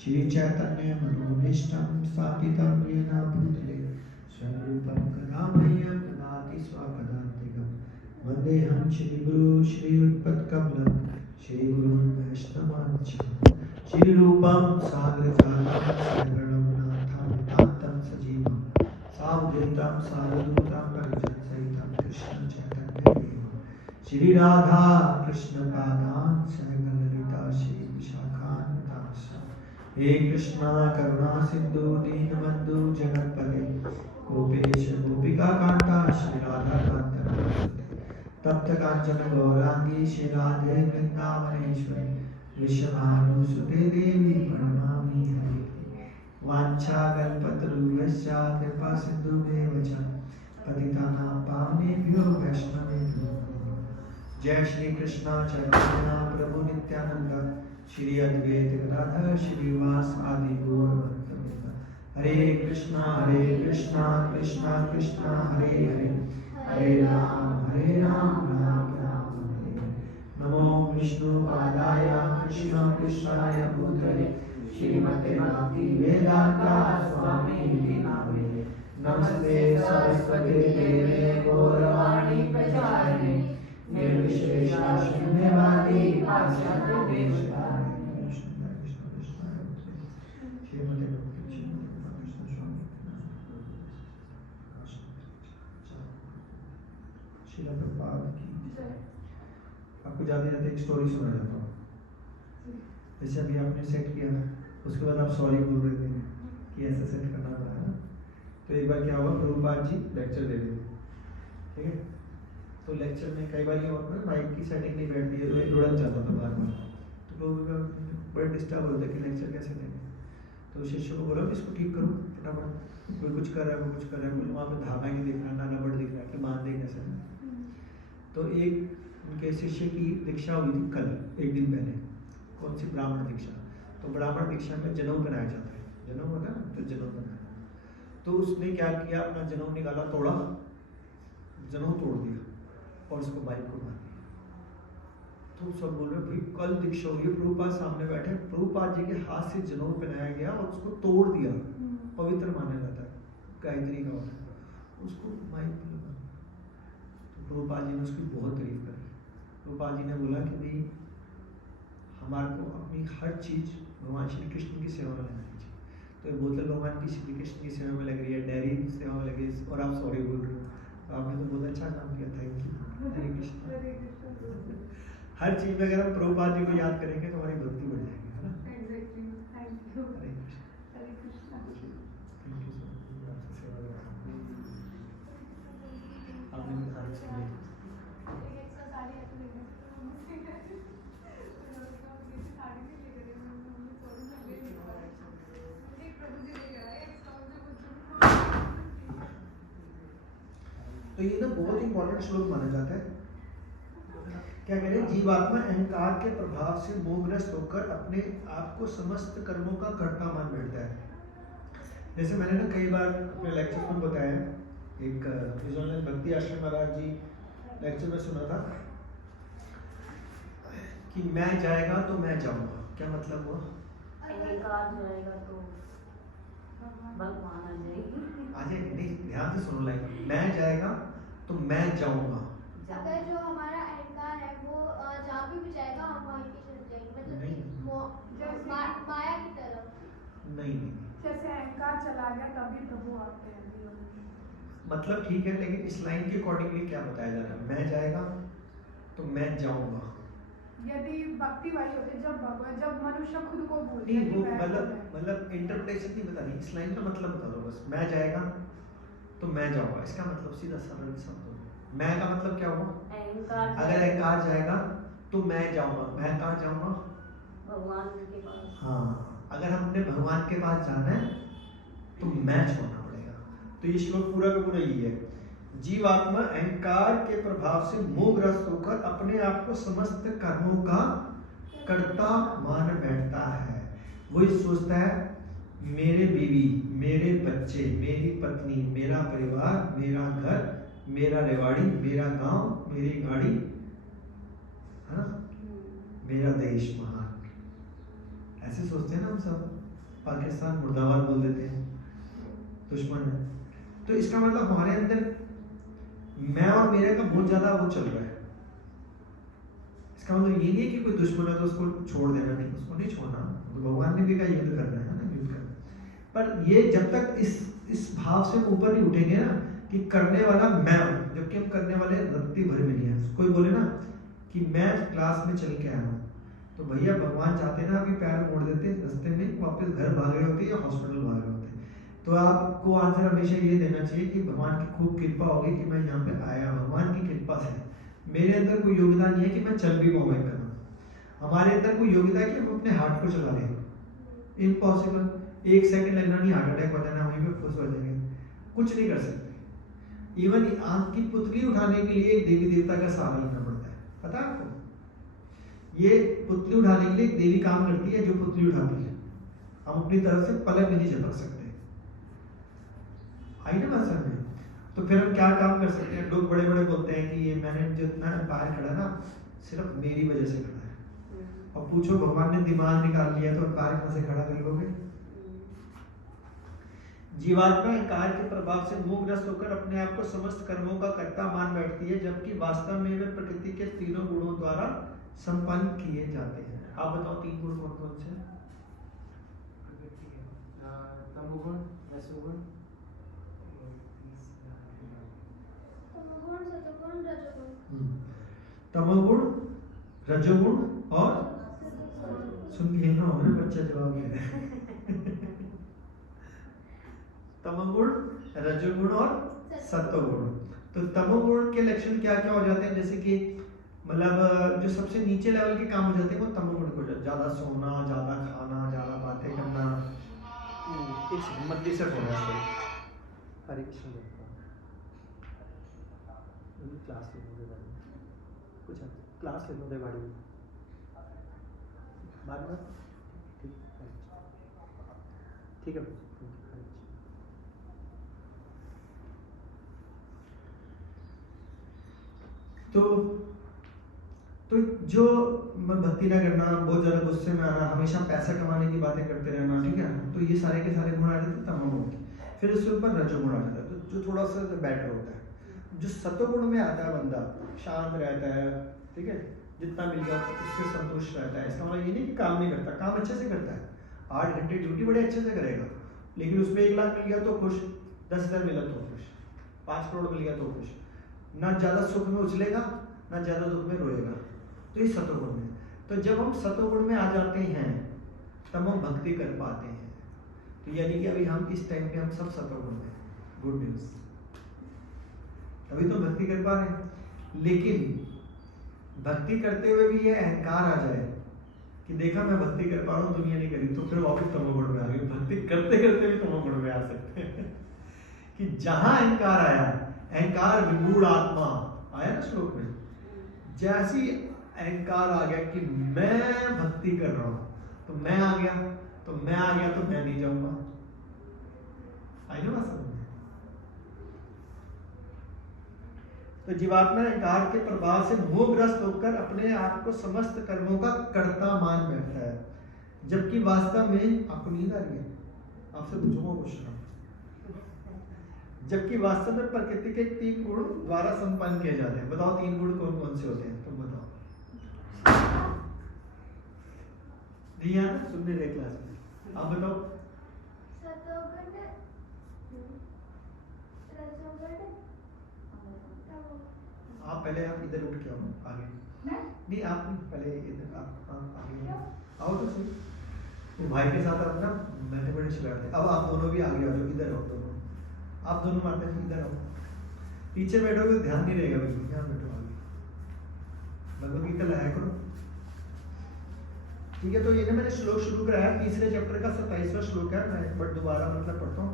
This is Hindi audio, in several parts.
श्री चैतन्य मनोभीष्टं स्थापितं येन भूतले स्वयं रूपं कदा मह्यं ददाति स्वपदान्तिकं वन्देऽहं श्रीगुरुं श्रीयुक्तपदकमलं श्रीगुरुं वैष्णवांश्च श्रीरूपं साग्रजातं सहगणं नाथं नितान्तं सजीवं सावधूतं सावधूतं परिजनसहितं कृष्णं चैतन्यदेवं श्री राधा कृष्ण पादान् सहगण ललिता श्री विशाखान्वितांश्च हे कृष्णा करुणा सिंधु दीनबंधु जगत्पते गोपेश गोपिका कांता श्री राधा कांत नमोस्तुते तप्त कांचन गौरांगी श्री राधे वृंदावनेश्वरी विश्वभानुसुते देवी प्रणमामि हरिप्रिये वाञ्छा कल्पतरुभ्यश्च कृपा सिन्धुभ्येव च पतितानां पावनेभ्यो वैष्णवेभ्यो नमो नमः। जय श्री कृष्ण चैतन्य प्रभु नित्यानंद श्री अद्वैत गदाधर श्रीवास आदि गौर भक्तवृंद हरे कृष्णा कृष्णा कृष्णा हरे हरे हरे राम राम राम हरे हरे। नमो विष्णु पादाय कृष्ण कृष्णाय भूतले श्रीमते भक्ति वेदांता स्वामी नामिने नमस्ते सरस्वती देवे गौरवाणी प्रचारिणे निर्विशेषा शून्यवादी पाश्चात्य देशकारिणे आपको जाते जाते एक स्टोरी सुना जाता हूँ। जैसे अभी आपने सेट किया ना, उसके बाद आप सॉरी बोल रहे थे कि ऐसा सेट करना पड़ा है ना। तो एक बार क्या हुआ, प्रभुपाद जी लेक्चर दे रहे थे, ठीक है। तो लेक्चर में कई बार ये होता है माइक की सेटिंग नहीं बैठती है, तो लुढ़क जाता था बार बार। तो लोग बड़े डिस्टर्ब होते कि लेक्चर कैसे देंगे। तो शिष्य को बोला इसको ठीक करो फटाफट, कोई कुछ कर रहा है, वो कुछ कर रहा है, कोई वहाँ पे धागा नहीं दिख रहा, नाना बट दिख रहा है कि मान दे कैसे। तो एक उनके शिष्य की दीक्षा हुई थी कल, एक दिन पहले। कौन सी? ब्राह्मण दीक्षा। तो ब्राह्मण दीक्षा में जनेऊ बनाया जाता है, जनेऊ होता है, तो जनेऊ बनाया। तो उसने क्या किया, अपना जनेऊ निकाला, तोड़ा, जनेऊ तोड़ दिया और उसको बाइक को मार दिया। तो सब बोल रहे भाई कल दीक्षा हुई है, प्रभुपाद सामने बैठे, प्रभुपाद जी के हाथ से जनेऊ पहनाया गया और उसको तोड़ दिया। पवित्र माना जाता है, गायत्री का होता है, उसको माइक पे लगा। तो प्रभुपाद जी ने उसकी बहुत तारीफ करी। प्रभुपाद जी ने बोला कि भाई हमारे को अपनी हर चीज़ भगवान श्री कृष्ण की सेवा में लगानी चाहिए। तो ये बोतल भगवान की श्री कृष्ण की सेवा में लग रही है, डेयरी सेवा में लगी है, और आप सॉरी बोल रहे हो। तो आपने तो बहुत अच्छा काम किया, थैंक यू, हरे कृष्ण। हर चीज़ में अगर हम प्रभुपाद जी को याद करेंगे तो हमारी भक्ति बढ़ जाएगी, है ना। Exactly. Thank you. Hare Krishna. Hare Krishna. Thank you so much, आपसे सेवा आपने भी धारण किया। तो ये ना बहुत इंपॉर्टेंट श्लोक माना जाता है। क्या कह रहे हैं, जीवात्मा अहंकार के प्रभाव से मोहग्रस्त होकर अपने आप को समस्त कर्मों का कर्ता मान बैठता है। जैसे मैंने ना कई बार अपने लेक्चर में बताया, एक भक्ति आश्रम महाराज जी लेक्चर में सुना था कि मैं जाएगा तो मैं जाऊंगा। क्या मतलब हुआ? अहंकार जाएगा तो भगवान आ जाएगी। आज नहीं, ध्यान से सुनो लाइन, मैं जाएगा तो मैं जाऊंगा। अगर जो हमारा अहंकार है वो जहाँ भी जाएगा हम वहीं पे चले जाएंगे, मतलब माया की तरफ। नहीं, जैसे अहंकार चला गया तभी प्रभु आते हैं। मतलब ठीक है, लेकिन इस लाइन के अकॉर्डिंगली क्या बताया जा रहा है, मैं जाएगा तो मैं जाऊंगा। यदि भक्ति वही होती जब मनुष्य खुद को भूल नहीं, वो मतलब इंटरप्रिटेशन नहीं बता रही, इस लाइन का मतलब बता दो बस। मैं जाएगा तो मैं जाऊंगा, इसका मतलब सीधा सरल शब्दों में मैं का मतलब क्या हुआ? अगर अहंकार जाएगा तो मैं जाऊंगा, मैं कहाँ जाऊंगा? भगवान के पास। हाँ, अगर हमने भगवान के पास जाना है तो मैं छोड़ना पड़ेगा। तो ये श्लोक पूरा का पूरा यही है, जीवात्मा अहंकार के प्रभाव से मोहग्रस्त होकर अपने आप को समस्त कर्मों का कर्ता मान बैठता है। वही सोचता है मेरे बीवी, मेरे बच्चे, मेरी पत्नी, मेरा परिवार, मेरा घर, मेरा रेवाड़ी, मेरा गांव, मेरी गाड़ी, है ना, मेरा देश महान। ऐसे सोचते हैं ना हम सब। पाकिस्तान मुर्दाबाद बोल देते हैं, दुश्मन है। तो इसका मतलब हमारे अंदर मैं और मेरे का बहुत ज्यादा वो चल रहा है। इसका मतलब ये नहीं है कि कोई दुश्मन है तो उसको छोड़ देना, नहीं, उसको नहीं छोड़ना। तो भगवान ने भी कहा युद्ध करना है ना, युद्ध करना। पर ये जब तक इस भाव से ऊपर नहीं उठेंगे ना कि करने वाला मैं हूं, जबकि हम करने वाले रत्ती भर में नहीं है। कोई बोले ना कि मैं क्लास में चल के आया हूँ, तो भैया भगवान चाहते ना अभी पैर मोड़ देते, रास्ते में वापस घर भाग रहे होते या हॉस्पिटल भाग रहे होते। तो आपको आंसर हमेशा ये देना चाहिए कि भगवान की खूब कृपा होगी कि मैं यहाँ पे आया, भगवान की कृपा से। मेरे अंदर कोई योग्यता नहीं है कि मैं चल भी पाऊँ करना। हमारे अंदर कोई योग्यता है कि हम अपने हार्ट को चला लें, इम्पॉसिबल। 1 सेकंड लगना नहीं, हार्ट अटैक हो जाना, वहीं पे खुश हो जाएंगे, कुछ नहीं कर सकते। इवन आंख की पुतली उठाने के लिए एक देवी देवता का सहारा लेना पड़ता है, पता है आपको? ये पुतली उठाने के लिए एक देवी काम करती है जो पुतली उठाती है। हम अपनी तरफ से पलक भी नहीं झपक सकते, आई ना बात समझ में? तो फिर हम क्या काम कर सकते हैं? लोग बड़े बड़े बोलते हैं कि ये मैंने जितना एम्पायर खड़ा ना सिर्फ मेरी वजह से खड़ा है। और पूछो भगवान ने दिमाग निकाल लिया तो एम्पायर कहाँ से खड़ा कर लोगे? जीवात्मा अहंकार के प्रभाव से मोहग्रस्त होकर अपने आप को समस्त कर्मों का कर्ता मान बैठती है, जबकि वास्तव में वे प्रकृति के तीनों गुणों द्वारा संपन्न किए जाते हैं। आप बताओ 3 गुण कौन कौन से? तमोगुण, रजोगुण, तमोगुण, सतोगुण, रजोगुण। तमोगुण, रजोगुण और सुन के ना हो बच्चा जवाब दे रहा है। तमोगुण, रजोगुण और सत्वगुण। तो तमोगुण के लक्षण क्या क्या हो जाते हैं? जैसे कि मतलब जो सबसे नीचे लेवल के काम हो जाते हैं वो तमोगुण को, ज्यादा सोना, ज्यादा खाना, ज्यादा बातें करना। एक मत से होना चाहिए। हरे कृष्ण क्लास ले लो, कुछ क्लास ले लो बाड़ी में बाद में, ठीक है। तो जो भक्ति ना करना, बहुत ज्यादा गुस्से में आना, हमेशा पैसा कमाने की बातें करते रहना, ठीक है, तो ये सारे के सारे गुण आ जाते हैं तमोगुण। फिर उसके ऊपर रजोगुण आ जाता है, तो जो थोड़ा सा बेटर होता है। जो सत्वगुण में आता है बंदा शांत रहता है, ठीक है, जितना मिल गया उससे संतुष्ट रहता है। इसका मतलब ये नहीं कि काम नहीं करता, काम अच्छे से करता है, 8 घंटे ड्यूटी बड़े अच्छे से करेगा, लेकिन उसमें 1 लाख मिल गया तो खुश, 10,000 मिला तो खुश, 5 करोड़ मिल गया तो खुश। ना ज्यादा सुख में उछलेगा, ना ज्यादा दुख में रोएगा। तो ये सत्वगुण में। तो जब हम सत्वगुण में आ जाते हैं तब हम भक्ति कर पाते हैं। तो यानी कि अभी हम इस टाइम पे हम सब सत्वगुण में, गुड न्यूज, अभी तो भक्ति कर पा रहे हैं। लेकिन भक्ति करते हुए भी ये अहंकार आ जाए कि देखा मैं भक्ति कर पा रहा हूँ, दुनिया नहीं करी, तो फिर वापस तमोगुण में आ गए। भक्ति करते करते भी तमोगुण में आ सकते हैं। कि जहां अहंकार आया, अहंकार विमूढ़ आत्मा आया ना श्लोक में, जैसी अहंकार आ गया कि मैं भक्ति कर रहा हूं, तो मैं आ गया, तो मैं आ गया तो मैं नहीं जाऊंगा। आई ना बात समझ में? तो जीवात्मा अहंकार के प्रभाव से मोहग्रस्त होकर अपने आप को समस्त कर्मों का कर्ता मान बैठता है, जबकि वास्तव में आपको नींद आ रही है, आपसे पूछूंगा क्वेश्चन, जबकि वास्तव में प्रकृति के 3 गुण द्वारा संपन्न किए जाते हैं। बताओ 3 गुण कौन कौन से होते हैं? तुम बताओ। नहीं यार सुन नहीं रहे क्लास में, आप बताओ। सतोगुण, रजोगुण, आप पहले आप इधर उठ के आओ आगे। नहीं आप पहले इधर आप आगे आओ तो सही। तो भाई के साथ आप ना मैथमेटिक्स बैठते, अब आप दोनों भी आगे आ जाओ, इधर आओ दोनों, आप दोनों मारते हैं इधर आओ। पीछे बैठोगे तो ध्यान नहीं रहेगा बिल्कुल, यहाँ बैठो आगे, भगवद गीता लाया करो, ठीक है। तो ये ना मैंने श्लोक शुरू कराया, तीसरे चैप्टर का 27वां श्लोक है, मैं एक बार दोबारा मतलब पढ़ता हूँ,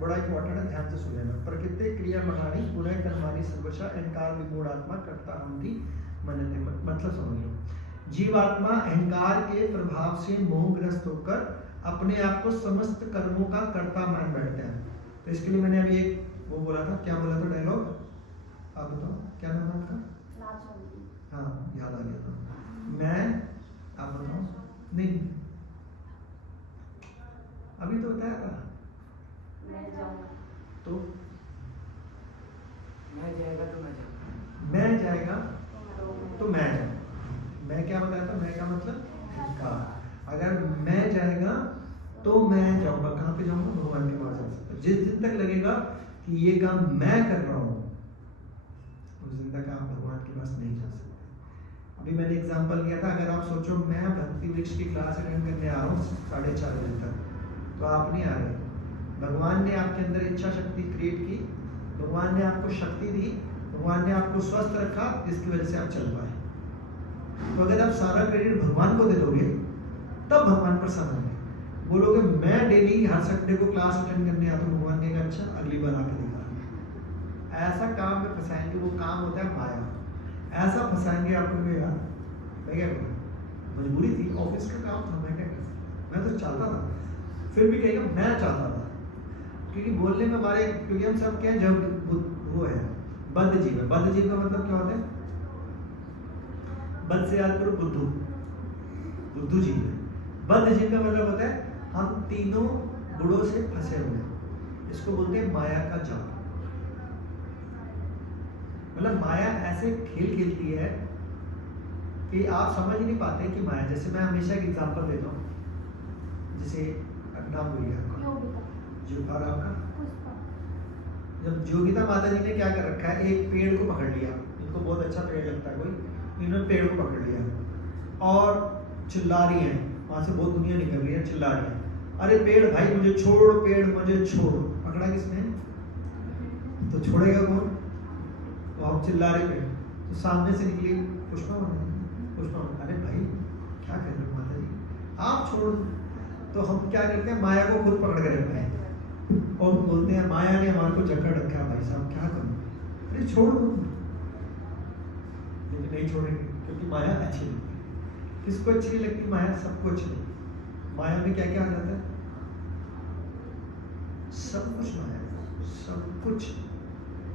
बड़ा इंपॉर्टेंट है, ध्यान से सुन लेना। प्रकृति क्रिया महानी पुनः कर्माणी सर्वशा अहंकार विमूढ़ आत्मा कर्ता हम थी मनते, मतलब समझ लो। जीवात्मा अहंकार के प्रभाव से मोहग्रस्त होकर अपने आप को समस्त कर्मों का कर्ता मान बैठते हैं। तो इसके लिए मैंने अभी एक वो बोला था, क्या बोला था डायलॉग, आप बताओ क्या नाम है आपका? हाँ याद आ गया था, मैं, आप बताओ। नहीं अभी तो बताया था। मैं जाऊंगा तो मैं जाएगा तो मैं जाऊंगा। मैं जाएगा तो तो मैं जाऊँ। मैं क्या बताया था? मैं का मतलब का। अगर मैं जाएगा तो मैं जाऊंगा। कहाँ पे जाऊंगा? भगवान के पास जा सकता। जिस दिन तक लगेगा कि ये काम मैं कर रहा हूँ, उस दिन तक आप भगवान के पास नहीं जा सकते। अभी मैंने एग्जांपल दिया था, अगर आप सोचो मैं भक्ति वृक्ष की क्लास अटेंड करने आ रहा हूँ 4:30 बजे तक, तो आप नहीं आ रहे। भगवान ने आपके अंदर इच्छा शक्ति क्रिएट की, भगवान ने आपको शक्ति दी, भगवान ने आपको स्वस्थ रखा, जिसकी वजह से आप चल पाए। तो अगर आप सारा क्रेडिट भगवान को दे दोगे तब भगवान प्रसन्न होंगे। बोलोगे मैं डेली हर संडे को क्लास अटेंड करने आता हूँ, भगवान कहेगा अच्छा अगली बार आके दिखा। ऐसा काम में फंसाएंगे, वो काम होता है माया। ऐसा फंसाएंगे आपको कि यार मैं क्या करूँ, मजबूरी थी, ऑफिस का काम था, मैं क्या कर सकता, मैं तो चाहता था। फिर भी कहेगा मैं चाहता था, क्योंकि बोलने में हमारे, क्योंकि हम सब क्या है, जब वो है बद्ध जीव है। बद्ध जीव का मतलब क्या होता है? बद्ध से याद करो बुद्धू, बुद्धू जीव है। बद्ध जीव का मतलब होता है हम तीनों गुणों से फंसे हुए हैं। इसको बोलते हैं माया का जाल। मतलब माया ऐसे खेल खेलती है कि आप समझ नहीं पाते कि माया। जैसे मैं हमेशा एक एग्जांपल देता हूँ, जैसे नाम बोलिए आपका, योगिता, जो और आपका, पुष्पा। जब योगिता माता जी ने क्या कर रखा है, एक पेड़ को पकड़ लिया, इनको बहुत अच्छा पेड़ लगता है कोई, इन्होंने पेड़ को पकड़ लिया और चिल्ला रही है, वहां से बहुत दुनिया निकल रही है, चिल्ला रही है, अरे पेड़ भाई मुझे छोड़, पेड़ मुझे छोड़। पकड़ा किसने? तो छोड़ेगा कौन? तो आप चिल्ला रहे पेड़, तो सामने से निकली पुष्पा, पुष्पा, अरे भाई क्या कर रहे हो माता जी, आप छोड़। तो हम क्या करते हैं, माया को खुद पकड़ कर रखते हैं और बोलते हैं माया ने हमारे को जकड़ रखा है, भाई साहब क्या करूं, अरे छोड़ दो। लेकिन नहीं छोड़ेंगे, क्योंकि माया अच्छी लगती है। किसको अच्छी नहीं लगती माया? सबको अच्छी लगती है। माया में क्या क्या आ जाता है? सब कुछ माया है, सब कुछ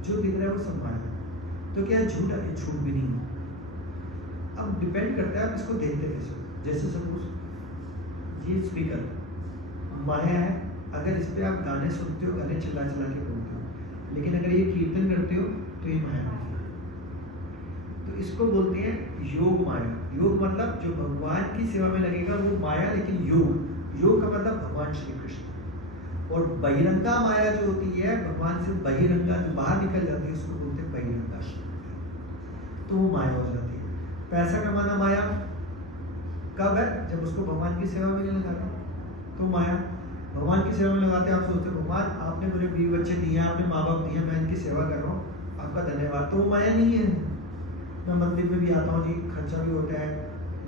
जो दिख रहा है वो सब माया है। तो क्या झूठ है? झूठ भी नहीं है। अब डिपेंड करता है आप इसको देखते कैसे। जैसे सपोज ये स्पीकर माया है, अगर इस पे आप गाने सुनते हो, गाने चिल्ला चिल्ला के बोलते हो, लेकिन अगर ये कीर्तन करते हो तो ये माया नहीं है। तो इसको बोलते हैं योग माया। योग मतलब जो भगवान की सेवा में लगेगा वो माया, लेकिन योग का मतलब भगवान श्री कृष्ण। और बहिरंगा माया जो होती है, भगवान से बहिरंगा जो बाहर निकल जाती है, उसको बोलते हैं बहिरंगा शक्ति। तो वो माया हो जाती है। पैसा कमाना माया कब है? जब उसको भगवान की सेवा में नहीं लगाते, तो माया। भगवान की सेवा में लगाते हैं, आप सोचते हैं भगवान आपने मुझे 20 बच्चे दिए, आपने माँ बाप दिए, मैं इनकी सेवा कर रहा हूँ, आपका धन्यवाद। तो वो माया नहीं है। मैं मंदिर में भी आता हूँ जी, खर्चा भी होता है,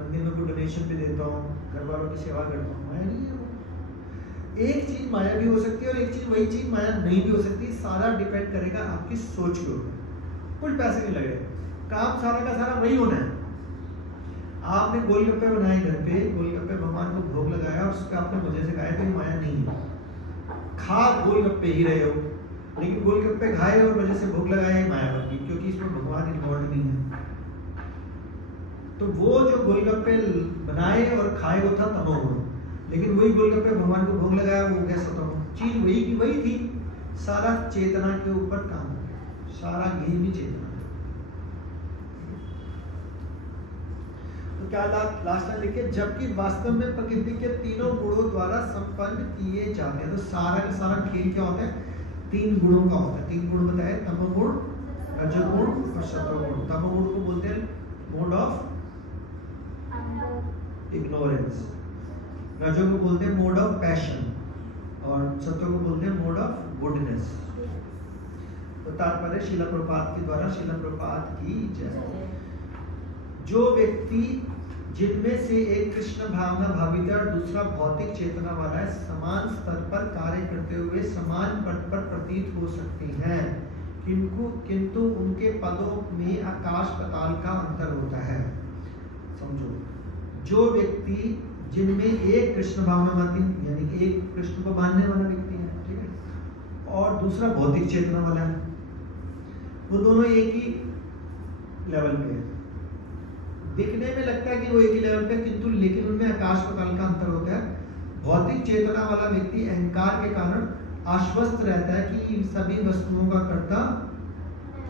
मंदिर में कोई डोनेशन भी देता हूँ, घर वालों की सेवा करता हूँ, माया नहीं है वो। एक चीज माया भी हो सकती है और एक चीज, वही चीज माया नहीं भी हो सकती। सारा डिपेंड करेगा आपकी सोच के ऊपर। कुछ पैसे नहीं लगे, काम सारा का सारा वही होना है। आपने गोलगप्पे बनाए घर पे, गोलगप्पे भगवान को भोग लगाया और उसका आपने मुझे से खाया, तो ये माया नहीं है। खा गोलगप्पे ही रहे हो, लेकिन गोलगप्पे खाए और वजह से भोग लगाया, ये माया बन गई, क्योंकि इसमें भगवान इन्वॉल्व नहीं है। तो वो जो गोलगप्पे बनाए और खाए वो था तमोगुण, लेकिन वही गोलगप्पे भगवान को भोग लगाया वो हो गया सतोगुण। चीज वही की वही थी, सारा चेतना के ऊपर काम हो गया, सारा गेम ही चेतना। तो क्या लास्ट में लिखे, जबकि वास्तव में प्रकृति के तीनों गुणों द्वारा संपन्न किए जाते हैं। तो सारा का सारा खेल क्या होता है? 3 गुणों का होता है। 3 गुण बताए, तमोगुण, रजोगुण और सत्वगुण। तमोगुण को बोलते हैं मोड ऑफ इग्नोरेंस, रजो को बोलते हैं मोड ऑफ पैशन, और सत्व को बोलते हैं मोड ऑफ गुडनेस। तो तात्पर्य श्रील प्रभुपाद के द्वारा, श्रील प्रभुपाद की जय। जो व्यक्ति जिनमें से एक कृष्ण भावना भावित है और दूसरा भौतिक चेतना वाला है, समान स्तर पर कार्य करते हुए समान पद पर प्रतीत हो सकते हैं, किंतु उनके पदों में आकाश पाताल का अंतर होता है। समझो, जो व्यक्ति जिनमें एक कृष्ण भावना मानती, यानी कि एक कृष्ण को मानने वाला व्यक्ति है, ठीक है, और दूसरा भौतिक चेतना वाला है, वो दोनों एक ही लेवल पे है। दिखने में लगता है कि वो एक ही लेवल पे, किंतु लेकिन उनमें आकाश पाताल का अंतर होता है। भौतिक भौतिक चेतना वाला व्यक्ति अहंकार के कारण आश्वस्त रहता है कि इन सभी वस्तुओं का कर्ता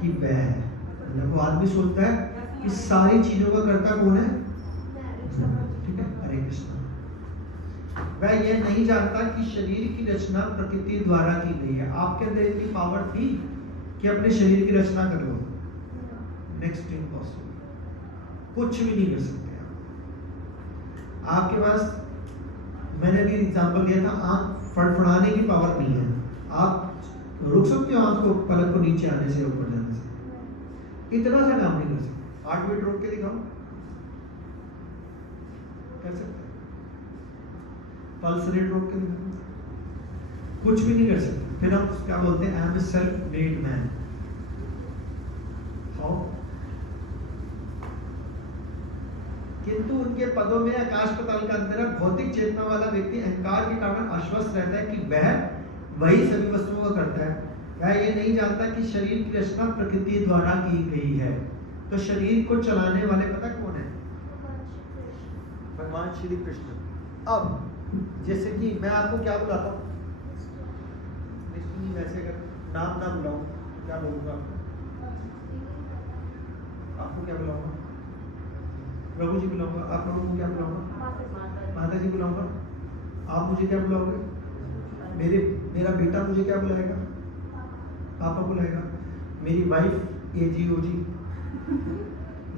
कि वह है। मतलब वो आदमी सोचता है कि सारी चीजों का कर्ता कौन है? ठीक है, हरे कृष्ण। वह यह नहीं जानता कि शरीर की रचना प्रकृति द्वारा की गई है। आपके अंदर इतनी पावर थी कि अपने शरीर की रचना कर लो? नेक्स्ट इम्पॉसिबल, कुछ भी नहीं कर सकते आप। आपके पास, मैंने भी एग्जांपल दिया था, आंख फड़फड़ाने की पावर नहीं है। आप रुक सकते हो आंख को, पलक को नीचे आने से, ऊपर जाने से? इतना सा काम नहीं कर सकते। 8 मिनट रोक के दिखाओ, कर सकते? पल्स रेट रोक के दिखाओ, कुछ भी नहीं कर सकते। फिर हम क्या बोलते हैं? I am a self made man. How? किंतु उनके पदों में आकाश पाताल का अंतर है। भौतिक चेतना वाला व्यक्ति अहंकार के कारण आश्वस्त रहता है कि वह वही सभी वस्तुओं का करता है। वह ये नहीं जानता कि शरीर की रचना प्रकृति द्वारा की गई है। तो शरीर को चलाने वाले पता कौन है? भगवान श्री कृष्ण। अब जैसे कि मैं आपको क्या बुलाता हूँ? वैसे अगर नाम ना बुलाऊं क्या बोलूँगा आपको? क्या बुलाऊंगा? प्रभु जी बुलाऊंगा। आप लोगों को क्या बुलाऊंगा? माता जी बुलाऊंगा। आप मुझे क्या बुलाओगे? मेरा बेटा मुझे क्या बुलाएगा? पापा बुलाएगा। मेरी वाइफ एजी ओजी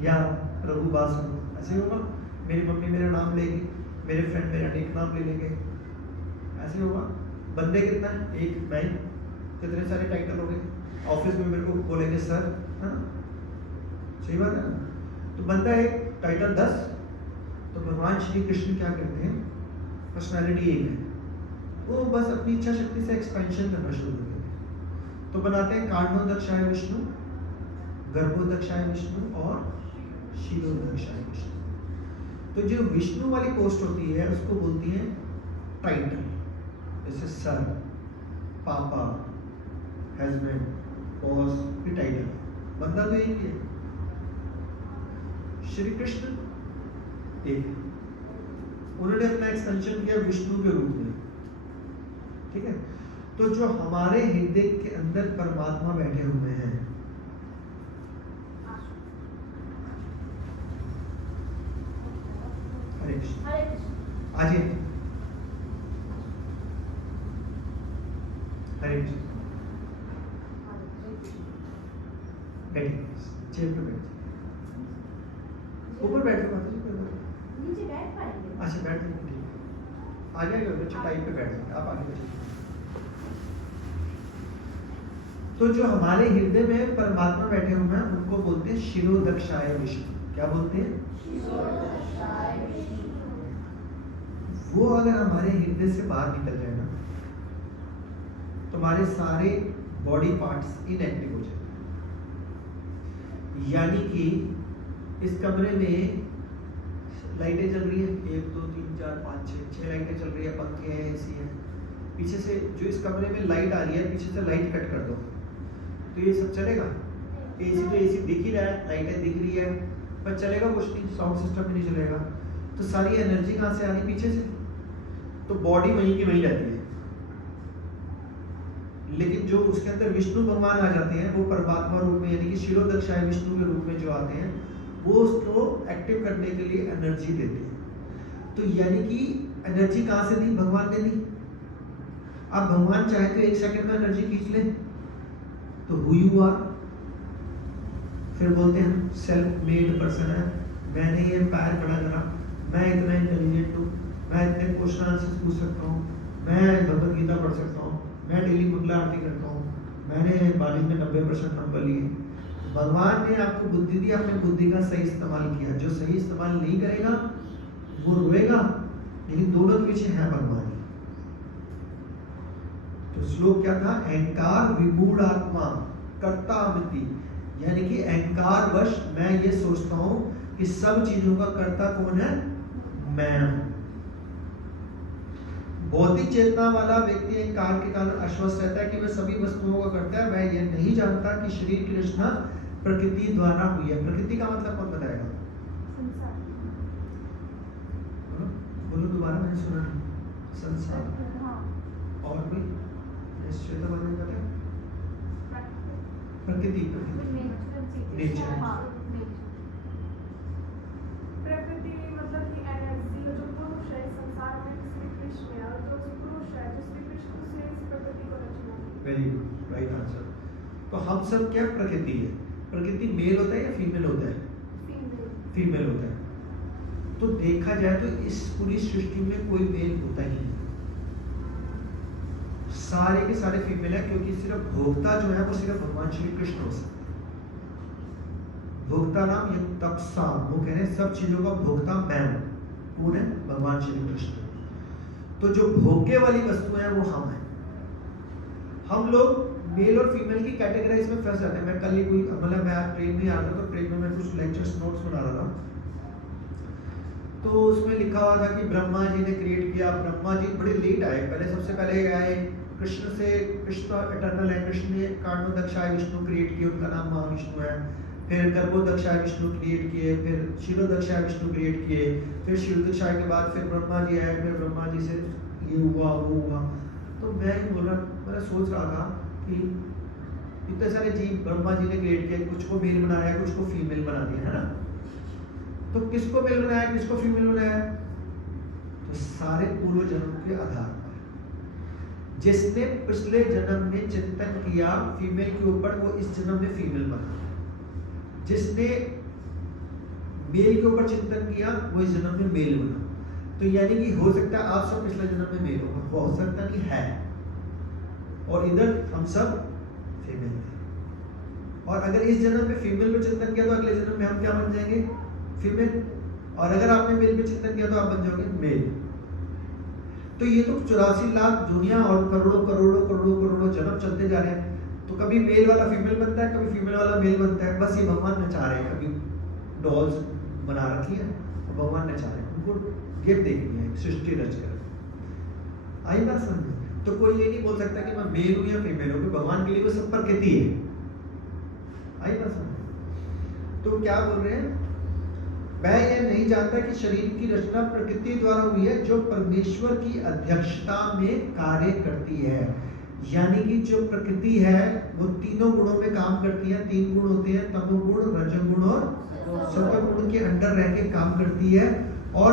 या रघु बासु, ऐसे होगा। मेरी मम्मी मेरा नाम लेगी, मेरे फ्रेंड मेरा नेक नाम ले लेंगे, ऐसे होगा। बंदे कितना है? एक। मैं, कितने सारे टाइटल हो गए। ऑफिस में मेरे को बोलेंगे सर, है ना? सही बात है ना? तो बंदा एक, टाइटल 10। तो भगवान श्री कृष्ण क्या करते हैं? पर्सनालिटी एक है, वो बस अपनी इच्छा शक्ति से एक्सपेंशन करना शुरू कर देते हैं। तो बनाते हैं कारणोदक्षाय विष्णु, गर्भोदक्षाय विष्णु और शीलोदक्षाय विष्णु। तो जो विष्णु वाली पोस्ट होती है उसको बोलती है टाइटल, जैसे सर, पापा, हस्बैंड, बॉस, ये टाइटल। बंदा तो एक ही है। श्री कृष्ण एक, उन्होंने अपना एक्सपेंशन किया विष्णु के रूप में। ठीक है? तो जो हमारे हृदय के अंदर परमात्मा बैठे हुए हैं, हरे कृष्ण, आज हरे कृष्ण, बैठिए, चेयर पे बैठिए, ऊपर बैठो माता जी, नीचे बैठ पाएंगे? अच्छा बैठ जाइए, ठीक है। आ जाएगा उधर चटाई पे बैठ जाइए, आप आगे बैठिए। तो जो हमारे हृदय में परमात्मा बैठे हुए हैं उनको बोलते हैं शिरोदक्षाय विष्णु। क्या बोलते हैं? वो अगर हमारे हृदय से बाहर निकल जाए ना, तो हमारे सारे बॉडी पार्ट्स इनएक्टिव हो जाए। यानी कि इस कमरे में लाइटें चल रही है, 1 2 3 4 5 6 लाइटें चल रही है, पंखे हैं, एसी है। पीछे से जो इस कमरे में लाइट आ रही है, पीछे से लाइट कट कर दो तो ये सब चलेगा? एसी तो एसी दिख ही रहा है, लाइटें दिख रही है, पर चलेगा कुछ नहीं, साउंड सिस्टम भी नहीं चलेगा। तो सारी एनर्जी कहाँ से आ रही? पीछे से। तो बॉडी वहीं की वहीं रहती है। लेकिन जो उसके अंदर विष्णु भगवान आ जाते हैं, वो परमात्मा रूप में, यानी कि शिरोदक्षाय विष्णु के रूप में जो आते हैं, वो उसको एक्टिव करने के लिए एनर्जी देते हैं। तो यानी कि एनर्जी कहाँ से दी? भगवान ने दी। अब भगवान चाहे तो 1 सेकंड में एनर्जी खींच ले, तो हु यू आर। फिर बोलते हैं सेल्फ मेड पर्सन है, मैंने ये पैर खड़ा करा, मैं इतना इंटेलिजेंट हूँ, मैं इतने क्वेश्चन आंसर पूछ सकता हूँ, मैं भगवत गीता पढ़ सकता हूँ, मैं डेली मंगला आरती करता हूँ, मैंने कॉलेज में 90% नंबर लिए। भगवान ने आपको बुद्धि दी, आपने बुद्धि का सही इस्तेमाल किया। जो सही इस्तेमाल नहीं करेगा वो रोएगा, लेकिन दोनों के पीछे है भगवान। तो श्लोक क्या था? अहंकार विमूढ़ आत्मा कर्ता अमिति, यानी कि अहंकार वश मैं ये सोचता हूं कि सब चीजों का कर्ता कौन है? मैं हूं। भौतिक चेतना वाला व्यक्ति अहंकार के कारण आश्वस्त रहता है कि वह सभी वस्तुओं का करता है। वह यह नहीं जानता कि शरीर की रचना प्रकृति द्वारा हुई है। प्रकृति का मतलब कौन बताएगा? बोलो दोबारा, मैंने सुना नहीं। संसार। श्वेता बताइए पता है? प्रकृति नेचर। प्रकृति मतलब कि एनर्जी जो पुरुष है संसार में श्री कृष्ण है और जो पुरुष है जो श्री कृष्ण से इस प्रकृति को रचना की। Very good, right answer. तो हम सब क्या प्रकृति है? प्रकृति मेल होता है या फीमेल होता है? फीमेल होता है। तो देखा जाए तो इस पूरी सृष्टि में कोई मेल होता ही नहीं, सारे के सारे फीमेल है, क्योंकि सिर्फ भोक्ता जो है वो सिर्फ भगवान श्री कृष्ण हो सकते हैं। भोक्ता नाम ये तपसा, वो कह रहे हैं सब चीजों का भोक्ता मैं हूं। कौन है? भगवान श्री कृष्ण। तो जो भोग्य वाली वस्तु है वो हम हैं। हम लोग मेल और फीमेल की कैटेगराइज में फंस जाते हैं। मैं कल ही कोई मतलब मैं आज ट्रेन में आ रहा था, तो ट्रेन में मैं कुछ लेक्चर्स नोट्स बना रहा था, तो उसमें लिखा हुआ था कि ब्रह्मा जी ने क्रिएट किया। ब्रह्मा जी बड़े लेट आए, पहले सबसे पहले आए कृष्ण से, कृष्ण इटर्नल है, कृष्ण ने कारणोदक्षाय विष्णु क्रिएट किए, उनका नाम महाविष्णु है। फिर गर्भोदक्षाय विष्णु क्रिएट किए, फिर क्षीरोदक्षाय विष्णु क्रिएट किए, फिर क्षीरोदक्षाय के बाद फिर ब्रह्मा जी आए, फिर ब्रह्मा जी से ये हुआ वो हुआ। तो मैं ही बोल रहा, मैं सोच रहा था कि इतने सारे जीव ब्रह्मा जी ने क्रिएट किए, कुछ को मेल बनाया, कुछ को फीमेल बना दिया, है ना? तो किसको मेल बनाया, किसको फीमेल बनाया? तो सारे पूर्व जन्म के आधार पर जिसने पिछले जन्म में चिंतन किया फीमेल के ऊपर, वो इस जन्म में फीमेल बना। जिसने मेल के ऊपर चिंतन किया वो इस जन्म में मेल बना। तो यानी कि हो सकता है आप सब पिछले जन्म में मेल हो सकता नहीं है, और इधर हम सब फीमेल थे। और अगर इस जन्म में फीमेल पे चिंतन किया तो अगले जन्म में हम क्या बन जाएंगे? फीमेल। और अगर आपने मेल पे चिंतन किया तो आप बन जाओगे मेल। तो ये तो 84 लाख दुनिया और करोड़ों करोड़ों करोड़ों करोड़ों जन्म चलते जा रहे हैं। तो कभी मेल वाला फीमेल बनता है, कभी फीमेल वाला मेल बनता है। बस ये भगवान नचा रहे हैं, कभी डॉल्स बना रखी है और भगवान नचा रहे हैं, उनको गिफ्ट देखनी है सृष्टि रच कर। आई बात समझ? तो कोई ये नहीं बोल सकता कि मैं मेल हूं या फीमेल हूं, भगवान के लिए वो सब प्रकृति है। आई बात समझ? तो क्या बोल रहे हैं? मैं ये नहीं जानता कि शरीर की रचना प्रकृति द्वारा हुई है जो परमेश्वर की अध्यक्षता में कार्य करती है। यानी कि जो प्रकृति है वो तीनों गुणों में काम करती है। 3 गुण होते हैं, तमोगुण, रजोगुण और सत्वगुण के अंडर रह के काम करती है, और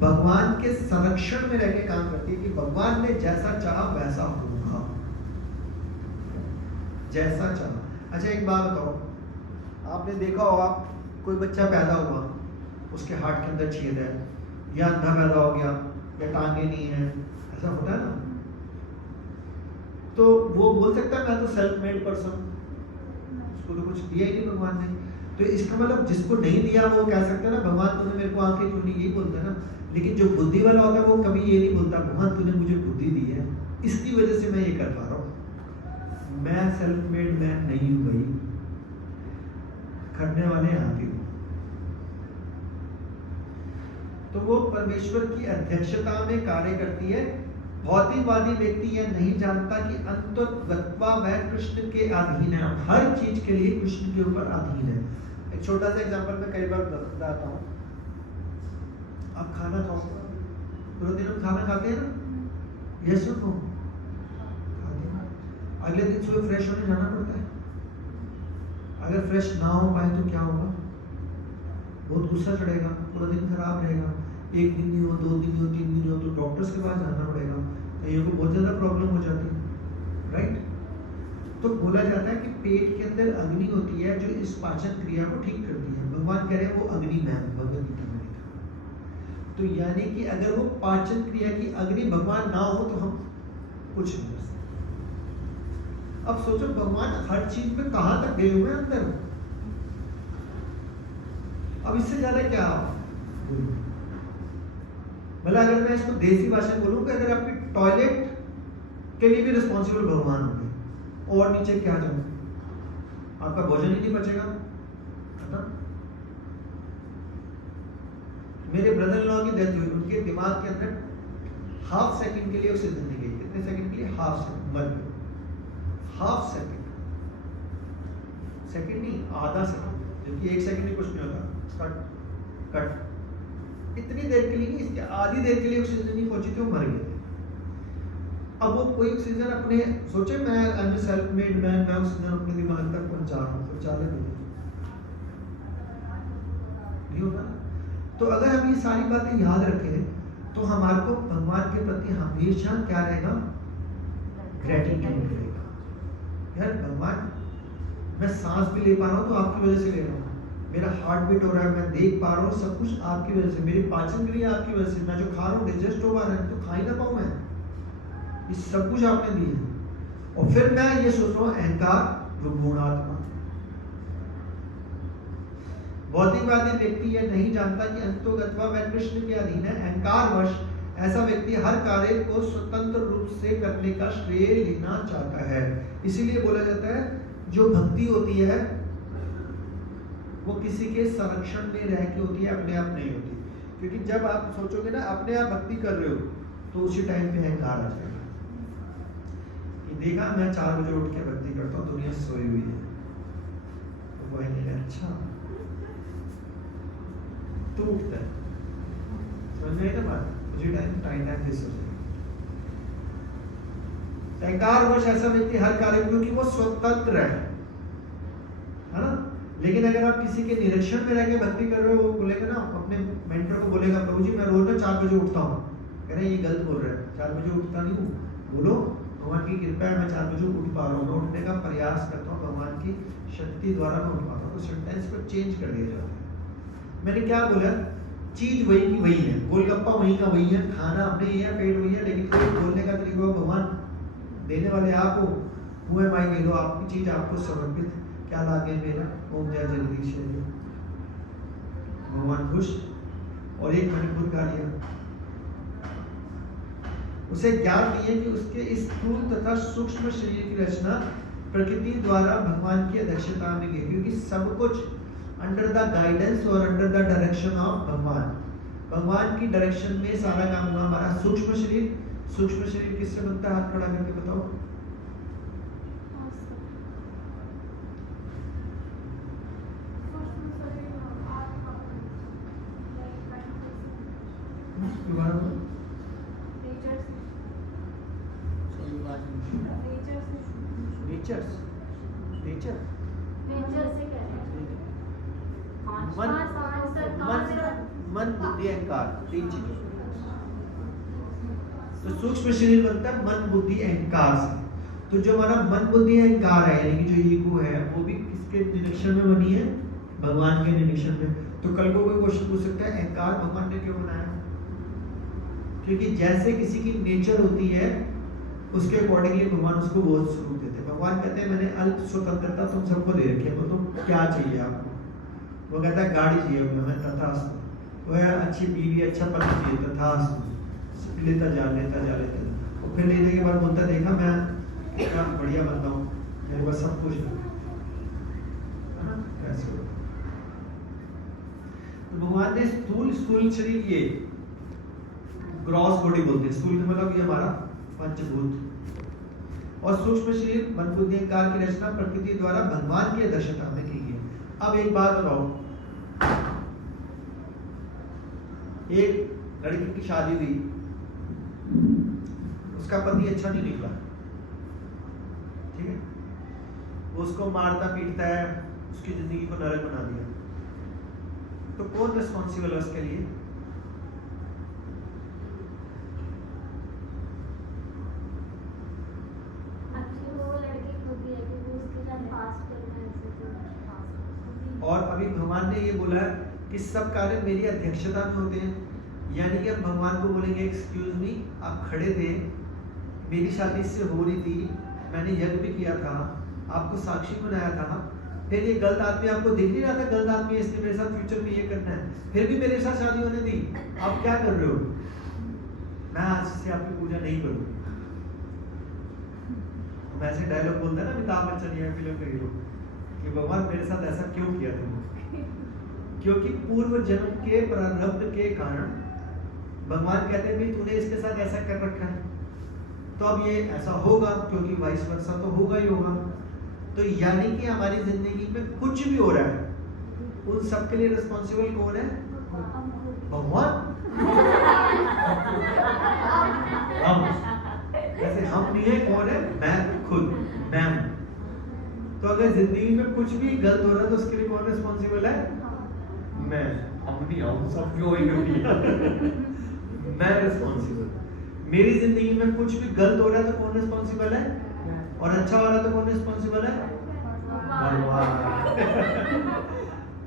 भगवान के संरक्षण में रह के काम करती है कि भगवान ने जैसा चाहा वैसा होगा, जैसा चाहा। अच्छा एक बात बताओ, आपने देखा होगा कोई बच्चा पैदा हुआ, उसके हार्ट के अंदर छेद है, या अंधा पैदा हो गया, या टांगे नहीं है, ऐसा होता है ना? तो वो बोल सकता है मैं तो सेल्फ मेड पर्सन, उसको तो कुछ दिया ही नहीं भगवान ने। तो इसका मतलब जिसको नहीं दिया वो कह सकता है ना भगवान तूने मेरे को आंखें क्यों नहीं, यही बोलता है ना। लेकिन जो बुद्धि वाला होता है वो कभी ये नहीं बोलता भगवान तूने मुझे बुद्धि दी है, इसकी वजह से मैं ये कर पा रहा हूँ। मैं सेल्फ मेड मैन नहीं हूँ भाई, करने वाले आप ही हो। तो वो परमेश्वर की अध्यक्षता में कार्य करती है। भौतिकवादी व्यक्ति यह नहीं जानता कि अंततः वह कृष्ण के अधीन है, हर चीज के लिए कृष्ण के ऊपर अधीन है। एक छोटा सा एग्जांपल मैं कई बार बताता हूँ। आप खाना खाओ, पूरे दिन हम खाना खाते हैं ना, यस और नो? अगले दिन सुबह फ्रेश होने जाना पड़ता है। अगर फ्रेश ना हो पाए तो क्या होगा? बहुत गुस्सा चढ़ेगा, पूरा दिन खराब रहेगा। 1 दिन नहीं हो, 2 दिन नहीं हो, 3 दिन नहीं हो तो डॉक्टर्स के पास जाना पड़ेगा, कईयों को बहुत ज़्यादा प्रॉब्लम हो जाती है, राइट? तो बोला जाता है कि पेट के अंदर अग्नि होती है जो इस पाचन क्रिया को ठीक करती है। भगवान कह रहे हैं वो अग्नि मैं हूं, भगवद गीता में लिखा। तो यानी कि अगर वो पाचन क्रिया की अग्नि भगवान ना हो तो हम कुछ नहीं कर सकते। अब सोचो भगवान हर चीज में कहां तक गए हुए अंदर, अब इससे ज्यादा क्या मतलब अगर मैं इसको देसी भाषा में बोलूं कि अगर आपकी टॉयलेट के लिए भी रिस्पॉन्सिबल भगवान होंगे, और नीचे क्या जाऊं, आपका भोजन ही नहीं बचेगा, खत्म। मेरे ब्रदर लॉ की डेथ हुई, उनके दिमाग के अंदर हाफ सेकंड के लिए ऑक्सीजन नहीं गई। कितने सेकंड के लिए? हाफ सेकंड, मर गए। हाफ सेकंड, सेकंड नहीं आधा सेकंड, क्योंकि 1 सेकंड में कुछ नहीं होता। कट कट, इतनी देर के लिए नहीं, इसके आधी देर के लिए ऑक्सीजन नहीं पहुंची थी, वो मर गए थे। अब वो कोई सीजन अपने सोचे मैं I am self made man, मैं उस दिन अपने दिमाग तक पहुंचा रहा हूँ, तो चाले नहीं होगा। तो अगर हम ये सारी बातें याद रखें तो हमारे को भगवान के प्रति हमेशा क्या रहेगा, ग्रेटिट्यूड रहेगा। यार भगवान, मैं सांस भी ले पा रहा हूँ तो आपकी वजह से ले रहा हूँ, मेरा हार्ट बीट हो रहा है, मैं देख पा रहा हूँ, सब कुछ आपकी वजह से, मेरी पाचन क्रिया आपकी वजह से, मैं जो खा रहा हूँ डाइजेस्ट हो पा रहा है, तो खा ही ना पाऊँ मैं, ये सब कुछ आपने दिए है। और फिर मैं ये सोच रहा हूँ अहंकार गुणात्मा। भौतिकवादी व्यक्ति यह नहीं जानता कि अंतोगत्वा वह कृष्ण के अधीन है। अहंकारवश ऐसा व्यक्ति हर कार्य को स्वतंत्र रूप से करने का श्रेय लेना चाहता है। इसीलिए बोला जाता है जो भक्ति होती है वो किसी के संरक्षण में रह के होती है, अपने आप नहीं होती। क्योंकि जब आप सोचोगे ना अपने आप भक्ति कर रहे हो तो उसी टाइम पे अहंकार आ जाएगा कि देखा मैं 4 बजे उठ के भक्ति करता हूँ, दुनिया सोई हुई है, तो वो है अच्छा तो उठता है, समझ में ना बात, उसी टाइम फिक्स हो जाएगा। अहंकारवश ऐसा व्यक्ति हर कार्य, क्योंकि वो स्वतंत्र है ना। लेकिन अगर आप किसी के निरीक्षण में रह के भक्ति कर रहे हो, वो बोलेगा ना, अपने मेंटर को बोलेगा प्रभु जी मैं रोज ना 4 बजे उठता हूँ, कह रहे ये गलत बोल रहे हैं, 4 बजे उठता नहीं हूँ, बोलो भगवान की कृपा है मैं 4 बजे उठ पा रहा हूँ, मैं उठने का प्रयास करता हूँ, भगवान की शक्ति द्वारा मैं उठ पाता हूँ। तो सेंटेंस को चेंज कर दिया जाता है। मैंने क्या बोला, चीज वही की वही है, गोलगप्पा वही का वही है, खाना अपने ये है, पेट वही है, लेकिन कोई बोलने का तरीका भगवान देने वाले आप हो, हुए माई कह दो, आपकी चीज आपको समर्पित, क्या लागे मेरा ओम जय जगदीश है। भगवान खुश, और एक मैंने खुद गा लिया, उसे ज्ञान नहीं है कि उसके इस स्थूल तथा सूक्ष्म शरीर की रचना प्रकृति द्वारा भगवान की अध्यक्षता में की, क्योंकि सब कुछ अंडर द गाइडेंस और अंडर द डायरेक्शन ऑफ भगवान, भगवान की डायरेक्शन में सारा काम हुआ। हमारा सूक्ष्म शरीर किससे बनता है, हाथ खड़ा करके बताओ। मन बुद्धि अहंकार, 3 चीजों। तो सूक्ष्म शरीर बनता है मन बुद्धि अहंकार से। तो जो हमारा मन बुद्धि अहंकार है, यानी कि जो ईगो है, वो भी किसके निरीक्षण में बनी है, भगवान के निरीक्षण में। तो कल को कोई क्वेश्चन पूछ सकता है अहंकार भगवान ने क्यों बनाया, क्योंकि जैसे किसी की नेचर होती है उसके अकॉर्डिंगली भगवान उसको वो स्वरूप देते हैं। भगवान कहते हैं मैंने अल्प स्वतंत्रता तुम सबको दे रखी है, वो तो क्या चाहिए आपको, वो कहता है गाड़ी चाहिए, मैं तथास्तु, वो है अच्छी बीवी अच्छा पति चाहिए, तथास्तु, लेता जा। और फिर लेने के बाद बोलता देखा मैं कितना बढ़िया बंदा हूँ, मेरे पास सब कुछ है ना, ऐसे। तो भगवान ने स्थूल शरीर, ये ग्रॉस बॉडी बोलते हैं, स्थूल मतलब ये हमारा पंचभूत, और सूक्ष्म शरीर मन बुद्धि अहंकार की रचना प्रकृति द्वारा भगवान की अध्यक्षता में की गई। अब एक बात बताओ, एक लड़की की शादी हुई, उसका पति अच्छा नहीं निकला, ठीक है, वो उसको मारता पीटता है, उसकी जिंदगी को नरक बना दिया, तो कौन रिस्पॉन्सिबल है उसके लिए? और अभी भगवान ने ये बोला है कि सब कार्य मेरी अध्यक्षता में होते हैं, यानी कि हम भगवान को बोलेंगे एक्सक्यूज मी, आप खड़े थे, मेरी शादी इससे हो रही थी, मैंने यज्ञ भी किया था, आपको साक्षी बनाया था, फिर ये गलत आदमी आपको दिख नहीं रहा था गलत आदमी है, इसने मेरे साथ फ्यूचर में ये करना है, फिर भी मेरे साथ शादी होने दी, आप क्या कर रहे हो? मैं आज से आपकी पूजा नहीं करूँगी। ऐसे डायलॉग बोलता है ना अमिताभ बच्चन या फिल्म के हीरो कि भगवान मेरे साथ ऐसा क्यों किया तुमने? क्योंकि पूर्व जन्म के प्रारब्ध के कारण भगवान कहते हैं भाई तूने इसके साथ ऐसा कर रखा है, तो अब ये ऐसा होगा, क्योंकि वाइस वर्सा तो होगा ही होगा। तो यानी कि हमारी जिंदगी में कुछ भी हो रहा है, उन सब के लिए रिस्पॉन्सिबल कौन है? भगवान। ऐसे हम नहीं है, कौन है? मैं खुद, मैं हूं। तो अगर जिंदगी में कुछ भी गलत हो रहा है तो उसके लिए कौन रिस्पॉन्सिबल है? मैं। हम नहीं, हम सब क्यों मैं रिस्पॉन्सिबल। मेरी जिंदगी में कुछ भी गलत हो रहा है तो कौन रिस्पॉन्सिबल है? और अच्छा हो रहा है तो कौन रिस्पॉन्सिबल है? भगवान।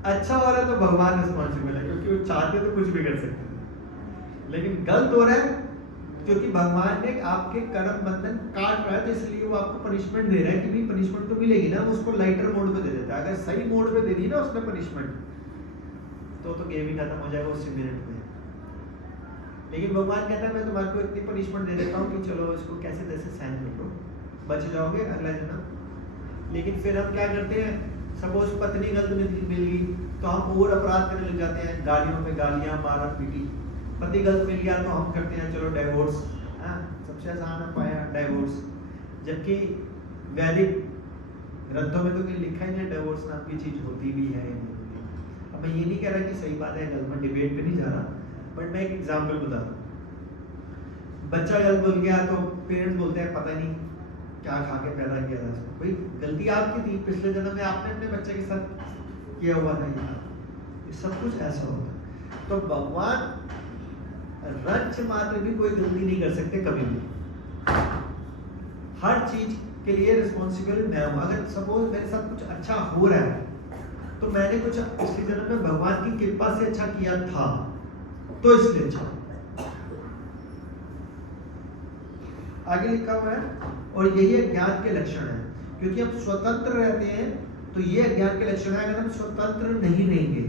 अच्छा हो रहा है तो भगवान रिस्पॉन्सिबल है, क्योंकि वो चाहते तो कुछ भी कर सकते हैं। लेकिन गलत हो रहा है क्योंकि भगवान ने आपके कर्म बंधन काट रहा है, तो इसलिए वो आपको पनिशमेंट दे रहा है कि भी पनिशमेंट तो मिलेगी ना, उसको लाइटर मोड पे दे देता है। अगर सही मोड पे दे दी ना उसने पनिशमेंट, तो गेम ही खत्म हो जाएगा उसी मिनट में। लेकिन भगवान कहता है मैं तुम्हारे को इतनी पनिशमेंट दे देता हूँ कि चलो इसको कैसे तैसे सहन कर लो, बच जाओगे अगला जन्म। लेकिन फिर हम क्या करते हैं, सपोज पत्नी गलत मिल गई तो हम और अपराध करने लग जाते हैं, गालियों पे गालियां, मारा पीटी। पति गलत मिल गया तो हम करते हैं चलो डाइवोर्स, सबसे आसान उपाय डाइवोर्स। जबकि वैदिक ग्रंथों में तो कहीं लिखा ही नहीं डाइवोर्स नाम की चीज होती भी है। अब मैं ये नहीं कह रहा कि सही बात है गलत, मैं डिबेट पे नहीं जा रहा, बट मैं एक एग्जांपल बता रहा हूँ। बच्चा गलत बोल गया तो पेरेंट्स बोलते हैं पता नहीं क्या खा के पैदा किया था इसको, भाई गलती आपकी थी, पिछले जन्म में आपने अपने बच्चे के साथ किया हुआ था। ये सब कुछ ऐसा होता है। तो भगवान रंच मात्र भी कोई गलती नहीं कर सकते कभी भी। हर चीज के लिए रिस्पॉन्सिबल मैं हूं। अगर सपोज मेरे साथ कुछ अच्छा हो रहा है तो मैंने कुछ पिछले जन्म में भगवान की कृपा से अच्छा किया था, तो इसलिए अच्छा। आगे लिखा हुआ है और यही अज्ञान के लक्षण है, क्योंकि हम स्वतंत्र रहते हैं तो ये अज्ञान के लक्षण है। अगर हम स्वतंत्र नहीं रहेंगे,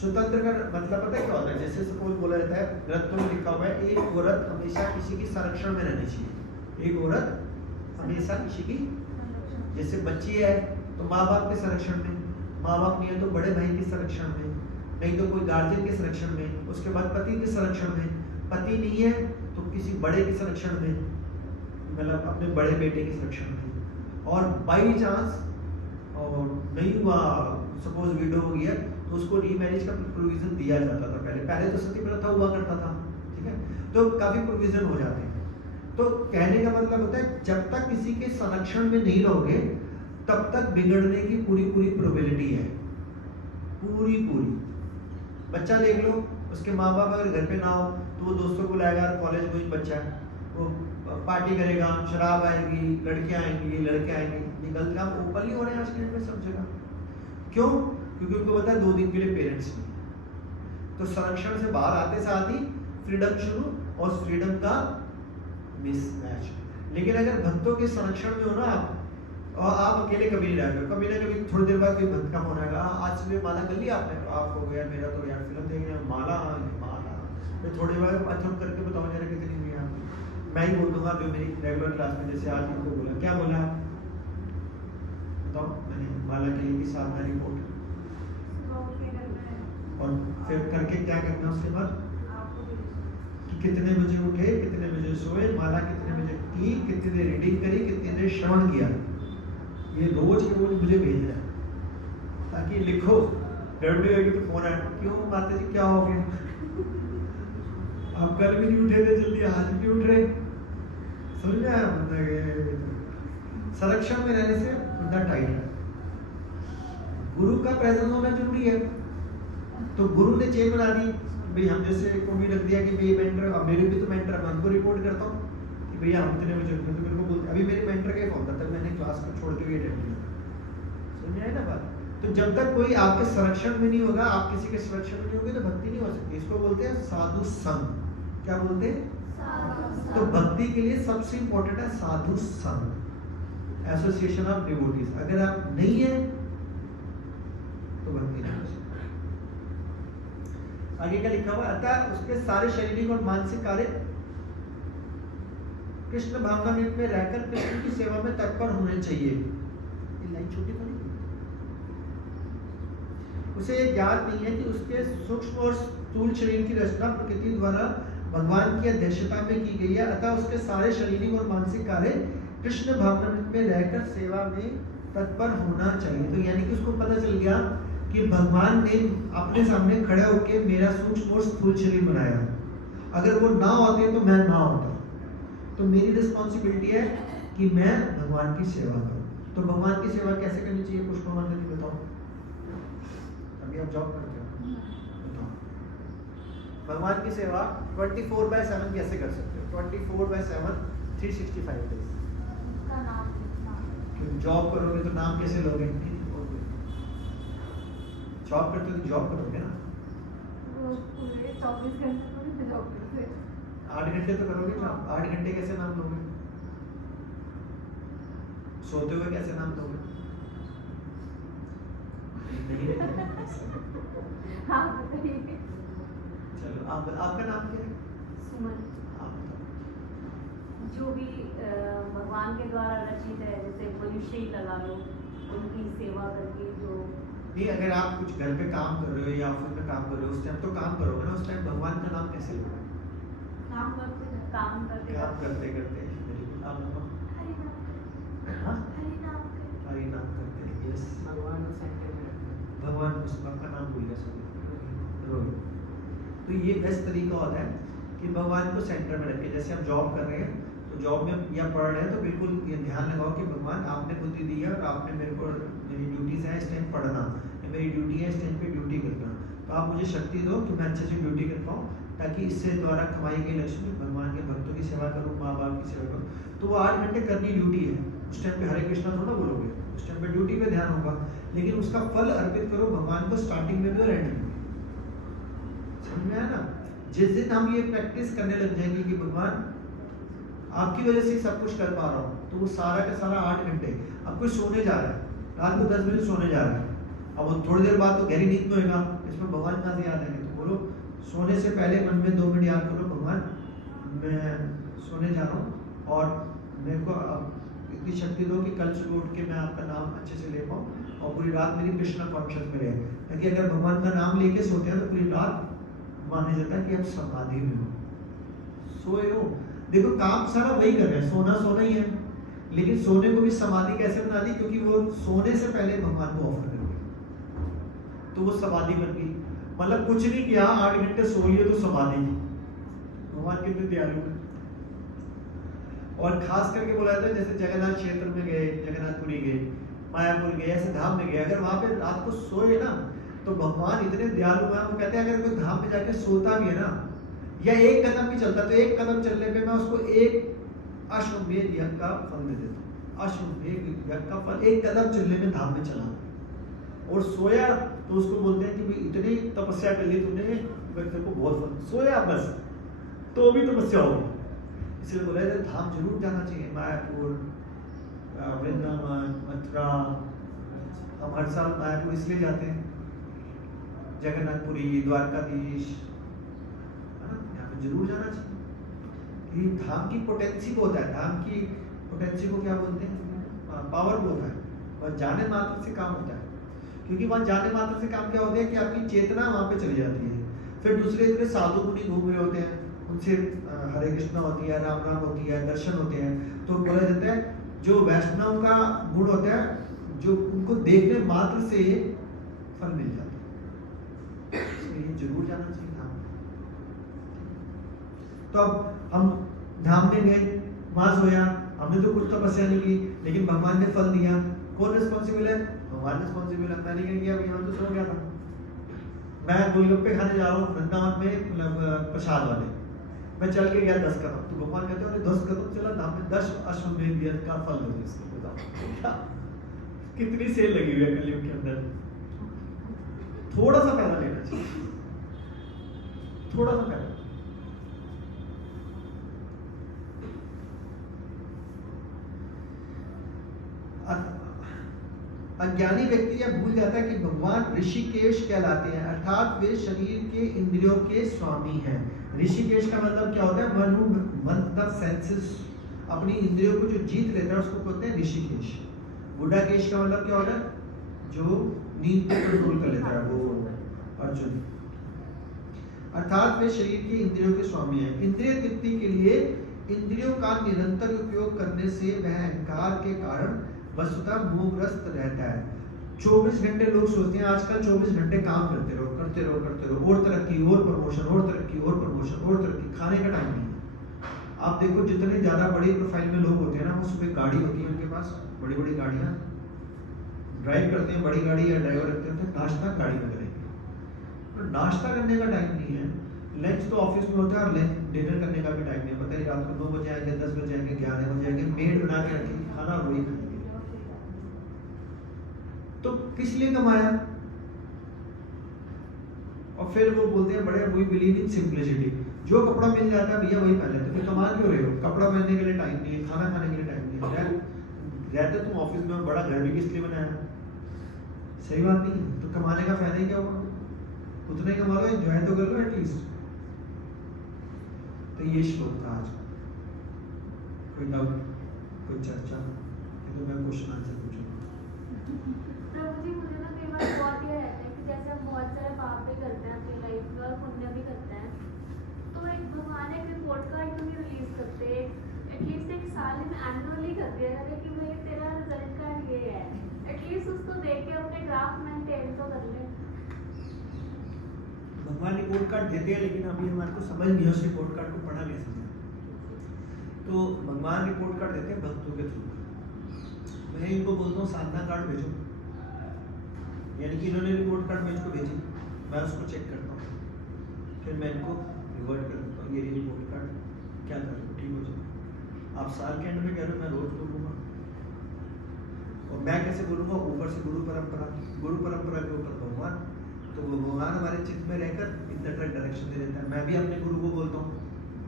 स्वतंत्र का मतलब पता है क्या होता है? जैसे सपोज बोला जाता है, ग्रंथों में लिखा हुआ है एक औरत हमेशा किसी की संरक्षण में रहनी चाहिए। एक औरत हमेशा किसी की, जैसे बच्ची है तो माँ बाप के संरक्षण में, माँ बाप नहीं है तो बड़े भाई के संरक्षण में, नहीं तो कोई गार्जियन के संरक्षण में, उसके बाद पति के संरक्षण में, पति नहीं है तो किसी बड़े के संरक्षण में, मतलब अपने बड़े बेटे के संरक्षण में। और बाई चांस और नहीं हुआ, सपोज विडो हो गया तो उसको रीमैरिज का प्रोविजन दिया जाता था। पहले तो सती प्रथा हुआ करता था, ठीक है, तो काफी प्रोविजन हो जाते हैं। तो कहने का मतलब होता है जब तक किसी के संरक्षण में नहीं रहोगे तब तक बिगड़ने की पूरी प्रोबेबिलिटी है, पूरी। बच्चा देख लो, उसके माँ बाप अगर घर पे ना हो तो वो दोस्तों को लाएगा, कॉलेज गोइंग बच्चा है, वो पार्टी करेगा, शराब आएगी, लड़कियां आएंगी, लड़के आएंगे। ये गलत काम ओपनली हो रहे हैं आज के डेट में सब जगह। क्यों? क्योंकि उनको पता है 2 दिन के लिए पेरेंट्स नहीं, तो संरक्षण से बाहर आते साथ ही फ्रीडम शुरू और फ्रीडम का मिसमैच। लेकिन अगर भक्तों के संरक्षण में हो ना आप, और आप अकेले कभी नहीं रहेगा, कभी ना कभी थोड़ी देर बाद कोई भक्त का फोन आएगा, आज सुबह माला कर लिया आपने? आप हो गया मेरा तो यार फिल्म देखने माला मैं थोड़ी बार अथम करके बताओ जरा कितनी हुई आपकी। मैं ही बोल दूंगा जो मेरी रेगुलर क्लास में, जैसे आज उनको बोला, क्या बोला बताओ? मैंने माला के लिए की साधना रिपोर्ट, और फिर करके क्या करना उसके बाद कि कितने बजे उठे, कितने बजे सोए, माला कितने बजे की, कितनी देर रीडिंग करी, कितनी देर श्रवण किया। ये रोज के रोज मुझे भेजना है ताकि लिखो, गड़बड़ी होगी तो फोन आए, क्यों माता जी क्या हो गया? आप कल भी नहीं उठे थे जल्दी, आज भी उठ रहे। समझ में आया? संरक्षण में रहने से बंदा टाइट है। गुरु का प्रेजेंस होना जरूरी है। तो गुरु ने चेन बना दी, भाई हम जैसे को भी रख दिया कि भाई मेंटर, अब मेरे भी तो मेंटर, मैं उनको रिपोर्ट करता हूँ कि भैया हम इतने बजे उठे, तो मेरे को बोलते, अभी मेरे मेंटर का ही फोन था, तब मैंने क्लास को छोड़ के भी अटेंड किया। समझ आए ना बात? तो जब तक कोई आपके संरक्षण में नहीं होगा, आप किसी के संरक्षण में नहीं होगे, तो भक्ति नहीं हो सकती। इसको बोलते हैं साधु संग। क्या बोलते हैं? तो भक्ति के लिए सबसे इंपॉर्टेंट है साधु संग, एसोसिएशन ऑफ डिवोटीज। अगर आप नहीं है तो भक्ति नहीं हो सकती। आगे क्या लिखा हुआ? अतः उसके सारे शारीरिक और मानसिक कार्य कृष्ण भावनामृत में रहकर कृष्ण की सेवा में तत्पर होने चाहिए। ये लाइन छोटी थोड़ी, उसे ये ज्ञात नहीं है कि उसके सूक्ष्म और स्थूल शरीर की रचना प्रकृति द्वारा भगवान की अध्यक्षता में की गई है। अतः उसके सारे शारीरिक और मानसिक कार्य कृष्ण भावनामृत में रहकर सेवा में तत्पर होना चाहिए। तो यानी कि उसको पता चल गया कि भगवान ने अपने सामने खड़े होकर मेरा सूक्ष्म और स्थूल शरीर बनाया, अगर वो ना होते तो मैं ना होता। तो तो मेरी रिस्पॉन्सिबिलिटी है कि मैं भगवान की सेवा करूं। तो भगवान की सेवा कैसे करनी चाहिए पुष्पा जी बताओ। अभी आप जॉब करते हो, बताओ भगवान की सेवा 24/7 कैसे कर सकते हो? 24/7 365 डेज। उसका नाम लिखना। जॉब करोगे तो नाम कैसे लोगे? जॉब करते हो तो जॉब करोगे ना, वो पूरे 24 घंटे पूरे जॉब करते हैं। 8 घंटे तो करोगे ना। 8 घंटे कैसे नाम लोगे? सोते हुए कैसे नाम लोगे? नहीं हाँ बताइए। चलो आपका नाम क्या है? सुमन। आप बताओ। जो भी भगवान के द्वारा रचित है, जैसे मनुष्य ही लगा लो, उनकी सेवा करके जो नहीं, अगर आप कुछ घर पे काम कर रहे हो या ऑफिस में काम कर रहे हो उस टाइम तो काम करोगे ना, उस टाइम भगवान का नाम कैसे लोगे? काम करते काम करते करते बिल्कुल। आप बताओ। हरि नाम हाँ? हरि नाम करके। हरि नाम करते हैं, यस। भगवान को सेंटर में रखते हैं। भगवान उसका नाम भूल गया, सॉरी, रोहित। तो ये बेस्ट तरीका होता है कि भगवान को सेंटर में रखें। जैसे हम जॉब कर रहे हैं तो जॉब में या पढ़ रहे हैं तो बिल्कुल ये ध्यान लगाओ कि भगवान आपने बुद्धि दी है और आपने मेरे को, मेरी ड्यूटीज है इस टाइम पढ़ना, मेरी ड्यूटी है इस टाइम पे ड्यूटी करना, तो आप मुझे शक्ति दो कि मैं अच्छे से ड्यूटी कर पाऊँ, ताकि इससे द्वारा कमाई गई लक्ष्मी भगवान के भक्तों की सेवा करूँ, माँ बाप की सेवा करूँ। तो वो 8 घंटे करनी ड्यूटी है। उस टाइम पे हरे कृष्णा थोड़ा बोलोगे, उस टाइम पे ड्यूटी पे ध्यान होगा, लेकिन उसका फल अर्पित करो भगवान को स्टार्टिंग में भी और एंड में। समझ में आया ना? जिस दिन हम ये प्रैक्टिस करने लग जाएंगे कि भगवान आपकी वजह से सब कुछ कर पा रहा हूँ, तो वो सारा का सारा 8 घंटे। अब कोई सोने जा रहा है, रात को 10 बजे सोने जा रहा है, अब वो थोड़ी देर बाद तो गहरी नींद में होगा, इसमें भगवान कहाँ से याद आएंगे? तो बोलो सोने से पहले मन में 2 मिनट याद करो, भगवान मैं सोने जा रहा हूँ और मेरे को अब इतनी शक्ति दो कि कल सुबह उठ के मैं आपका नाम अच्छे से ले पाऊँ और पूरी रात मेरी कृष्णा कॉन्शियस में रहे। ताकि अगर भगवान का नाम लेके सोते हैं तो पूरी रात माना जाता है कि आप समाधि में हो, सोए हो। देखो काम सारा वही कर रहे हैं, सोना सोना ही है, लेकिन सोने को भी समाधि कैसे बना दी? क्योंकि वो सोने से पहले भगवान को ऑफर कर दिया, तो वो समाधि बन गई। मतलब कुछ नहीं किया, 8 घंटे सो लिए तो समाधि। भगवान कितने दयालु है। और खास करके बोला जाता है जैसे जगन्नाथ क्षेत्र में गए, जगन्नाथपुरी गए, मायापुर गए, ऐसे धाम में गए, अगर वहां पे रात को सोए ना तो भगवान इतने दयालु है, वो कहते हैं अगर कोई धाम में जाके सोता भी है ना या एक कदम भी चलता, तो एक कदम चलने पे मैं उसको एक अश्वमेध यज्ञ का फल दे देता हूँ। अश्वमेध यज्ञ का फल एक कदम चलने में धाम में चला। और सोया तो उसको बोलते हैं कि भाई इतनी तपस्या कर ली तूने, तेरे को बहुत फल, सोया बस तो भी तपस्या होगी। इसलिए बोला जाए धाम जरूर जाना चाहिए, मायापुर, वृंदावन, मथुरा। हम हर साल मायापुर इसलिए जाते हैं, जगन्नाथपुरी, द्वारकाधीश, यहाँ पे जरूर जाना चाहिए। ये धाम की पोटेंसी को होता है, धाम की पोटेंसी को क्या बोलते हैं? पावर होता है। और जाने मात्र से काम होता है, क्योंकि वहाँ जाने मात्र से काम क्या होता है कि आपकी चेतना वहाँ पे चली जाती है। फिर दूसरे दूसरे साधु मुनि घूम रहे होते हैं, उनसे हरे कृष्णा होती है, राम राम होती है, दर्शन होते हैं। तो बोला जाता है जो वैष्णव का गुण होता है, जो उनको देखने मात्र से फल मिल जाता है, इसलिए जरूर जाना चाहिए धाम। तो अब हम धाम में गए, वहां सोया, हमने तो कुछ तपस्या नहीं की, लेकिन भगवान ने फल दिया। कौन रिस्पॉन्सिबल है? भगवान रिस्पॉन्सिबल है। मैंने क्या किया, भैया तो सो गया था। मैं गोलगप्पे खाने जा रहा हूँ वृंदावन में, मतलब प्रसाद वाले, मैं चल के गया 10 कदम, तो भगवान कहते हैं 10 कदम चला धाम में, 10 अश्वमेध यज्ञ का फल दो इसको। बताओ कितनी सेल लगी हुई है कलयुग के अंदर। थोड़ा सा पैसा लेना चाहिए, थोड़ा सा पैसा। अज्ञानी व्यक्ति यह भूल जाता है कि भगवान ऋषिकेश कहलाते हैं, अर्थात वे शरीर के इंद्रियों के स्वामी हैं। ऋषिकेश का मतलब क्या होता है? मन सेंसेस, अपनी इंद्रियों को जो जीत लेता है उसको बोलते हैं ऋषिकेश। बुढ़ा केश का मतलब क्या होता है? जो नींद को कंट्रोल कर लेता है, वो अर्जुन। अर्थात वे शरीर के इंद्रियों के स्वामी हैं। इंद्रिय तृप्ति के लिए इंद्रियों का निरंतर उपयोग करने से वह अहंकार के कारण वस्तुतः मोहग्रस्त रहता है। 24 घंटे लोग सोचते हैं आजकल 24 घंटे काम करते रहो, और तरक्की, और प्रमोशन, और तरक्की, और प्रमोशन, और तरक्की। खाने का टाइम नहीं है। आप देखो जितने ज़्यादा बड़ी प्रोफाइल में लोग होते हैं ना, वो सुबह गाड़ी होती है उनके पास, बड़ी बड़ी गाड़ियाँ ड्राइव करते हैं, बड़ी गाड़ी या ड्राइवर रखते हैं, नाश्ता गाड़ी में करेंगे। तो नाश्ता करने का टाइम नहीं है, लंच तो ऑफिस में होता है, और लंच डिनर करने का भी टाइम नहीं है। पता है रात को 9 बजे आएंगे, 10 बजे आएंगे, 11 बजे आएंगे, मेड बना के रखेंगे खाना और वही खाएंगे। तो किस लिए कमाया? और फिर वो बोलते हैं बड़े वी बिलीव इन सिंप्लिसिटी, जो कपड़ा मिल जाता है भैया वही पहन लेते। फिर कमा क्यों रहे हो? कपड़ा पहनने के लिए टाइम नहीं है, खाना खाने के लिए टाइम नहीं है, रहते तुम ऑफिस में, बड़ा घर भी किस लिए बनाया? सही बात नहीं है। तो कमाने का फायदा ही क्या हुआ? उतना ही कमा लो, एंजॉय तो कर लो एटलीस्ट। तो ये श्लोक था आज। कोई डाउट, कोई चर्चा? तो मैं क्वेश्चन आंसर पूछूंगा। प्रभु जी, मुझे ना कई बार बहुत ये रहता है कि जैसे हम बहुत सारे पाप भी करते हैं अपनी लाइफ में और पुण्य भी करते हैं, तो एक भगवान एक रिपोर्ट कार्ड क्यों नहीं रिलीज करते? एटलीस्ट एक साल में एनुअली कर दिया जाता कि भाई तेरा रिजल्ट कार्ड ये है, एटलीस्ट उसको देख के अपने ग्राफ मेंटेन तो कर ले। भगवान रिपोर्ट कार्ड देते हैं, लेकिन अभी हमारे को समझ नहीं है उस रिपोर्ट कार्ड को पढ़ा कैसे। तो भगवान रिपोर्ट कार्ड देते हैं भक्तों के थ्रू। मैं इनको बोलता हूँ साधना कार्ड भेजो, यानी कि इन्होंने रिपोर्ट कार्ड मुझको भेजी, मैं उसको चेक करता हूँ, फिर मैं इनको रिवर्ट कर देता हूँ, ये रिपोर्ट कार्ड क्या करूँ, ठीक हो जाए। आप साल के एंड में कह रहे हो मैं रोज बोलूँगा, और मैं कैसे बोलूँगा? ऊपर से गुरु परंपरा के ऊपर भगवान, तो वो भगवान हमारे चित्त में रहकर इन डायरेक्शन दे देता है। मैं भी अपने गुरु को बोलता हूँ,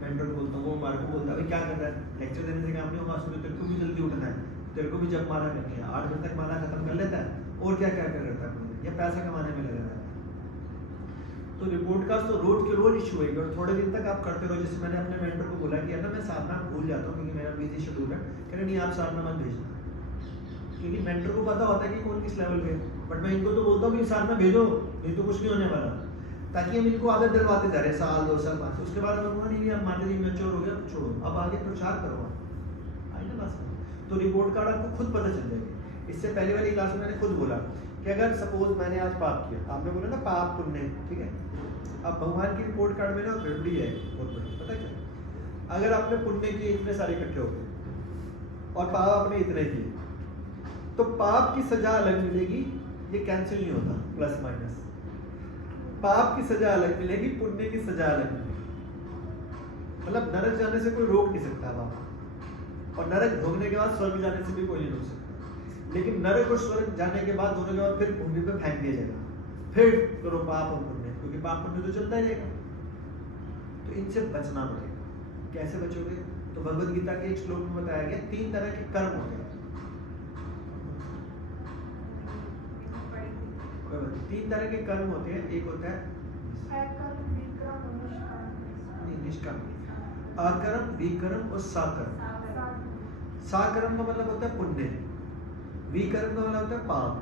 मेंटर को बोलता हूँ, वो हमारे को बोलता है भाई क्या कर रहा है, लेक्चर देने से काम नहीं होगा, सुबह तेरे को भी जल्दी उठना है, तेरे को भी जब माला करके 8 बजे तक माला खत्म कर लेता है, और क्या क्या करता है, या पैसा कमाने में लगा रहता है। तो रिपोर्ट कार्ड तो रोज के रोज इशू होगी, और थोड़े दिन तक आप करते रहो। जैसे मैंने अपने मेंटर को बोला कि ना मैं साधना भूल जाता हूँ क्योंकि मेरा बिजी शेड्यूल है, कह रहे नहीं आप साधना मत भेजना, क्योंकि मेंटर को पता होता है कि कौन किस लेवल पे। बट मैं इनको तो बोलता हूँ कि साधना भेजो, नहीं तो कुछ नहीं होने वाला, ताकि हम इनको आदत दिलवाते जा रहे साल 2 साल 5 साल, उसके बाद मैं नहीं अब माता जी मैच्योर हो गया, छोड़ो, अब आगे प्रचार करो। आई ना बात? तो रिपोर्ट कार्ड आपको खुद पता चल जाएगी। इससे पहले वाली क्लास में मैंने खुद बोला कि अगर सपोज मैंने आज पाप किया, आपने बोला ना पाप पुण्य, ठीक है, अब भगवान की रिपोर्ट कार्ड में ना गड़बड़ी है बहुत बड़ी, पता क्या? अगर आपने पुण्य किए इतने सारे इकट्ठे हो गए और पाप आपने इतने किए, तो पाप की सजा अलग मिलेगी, ये कैंसिल नहीं होता, प्लस माइनस। पाप की सजा अलग मिलेगी, पुण्य की सजा अलग मिलेगी। मतलब नरक जाने से कोई रोक नहीं सकता पाप, और नरक भोगने के बाद स्वर्ग जाने से भी कोई नहीं रोक सकता। लेकिन नरक और स्वर्ग जाने के बाद, दोनों के बाद फिर भूमि पे फेंक दिया जाएगा, फिर करो पाप और पुण्य, क्योंकि पाप पुण्य तो चलता ही रहेगा। तो इनसे बचना पड़ेगा। कैसे बचोगे? तो भगवद गीता के एक श्लोक में बताया गया 3 तरह के कर्म होते हैं। 3 तरह के कर्म होते हैं। एक होता है निष्काम, अकर्म, विकर्म और साकर्म। साकर्म का मतलब होता है पुण्य, विकर्म का मतलब होता है पाप,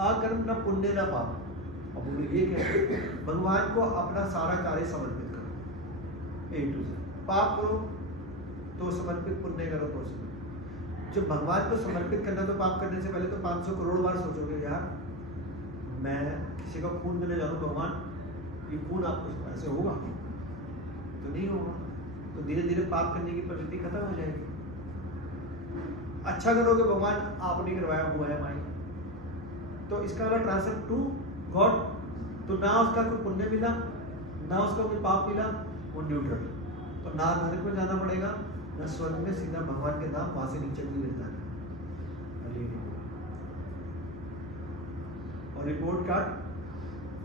अकर्म ना पुण्य ना पाप। अब बोले ये क्या है? भगवान को अपना सारा कार्य समर्पित करो, A to Z। पाप करो तो समर्पित, पुण्य करो तो समर्पित। जब भगवान को समर्पित करना, तो पाप करने से पहले तो 500 करोड़ बार सोचोगे यार मैं किसी का खून देने जा रहा हूँ, भगवान ये खून आपको ऐसे होगा तो नहीं होगा। तो धीरे धीरे पाप करने की प्रवृत्ति खत्म हो जाएगी। अच्छा करोगे, भगवान आपने करवाया हुआ है माई, तो इसका वाला ट्रांसफर टू गॉड। तो ना उसका कोई पुण्य मिला, ना उसका कोई पाप मिला, वो न्यूट्रल। तो ना नरक में जाना पड़ेगा, ना स्वर्ग में, सीधा भगवान के नाम वहां से नीचे भी गिर जाना। और रिपोर्ट कार्ड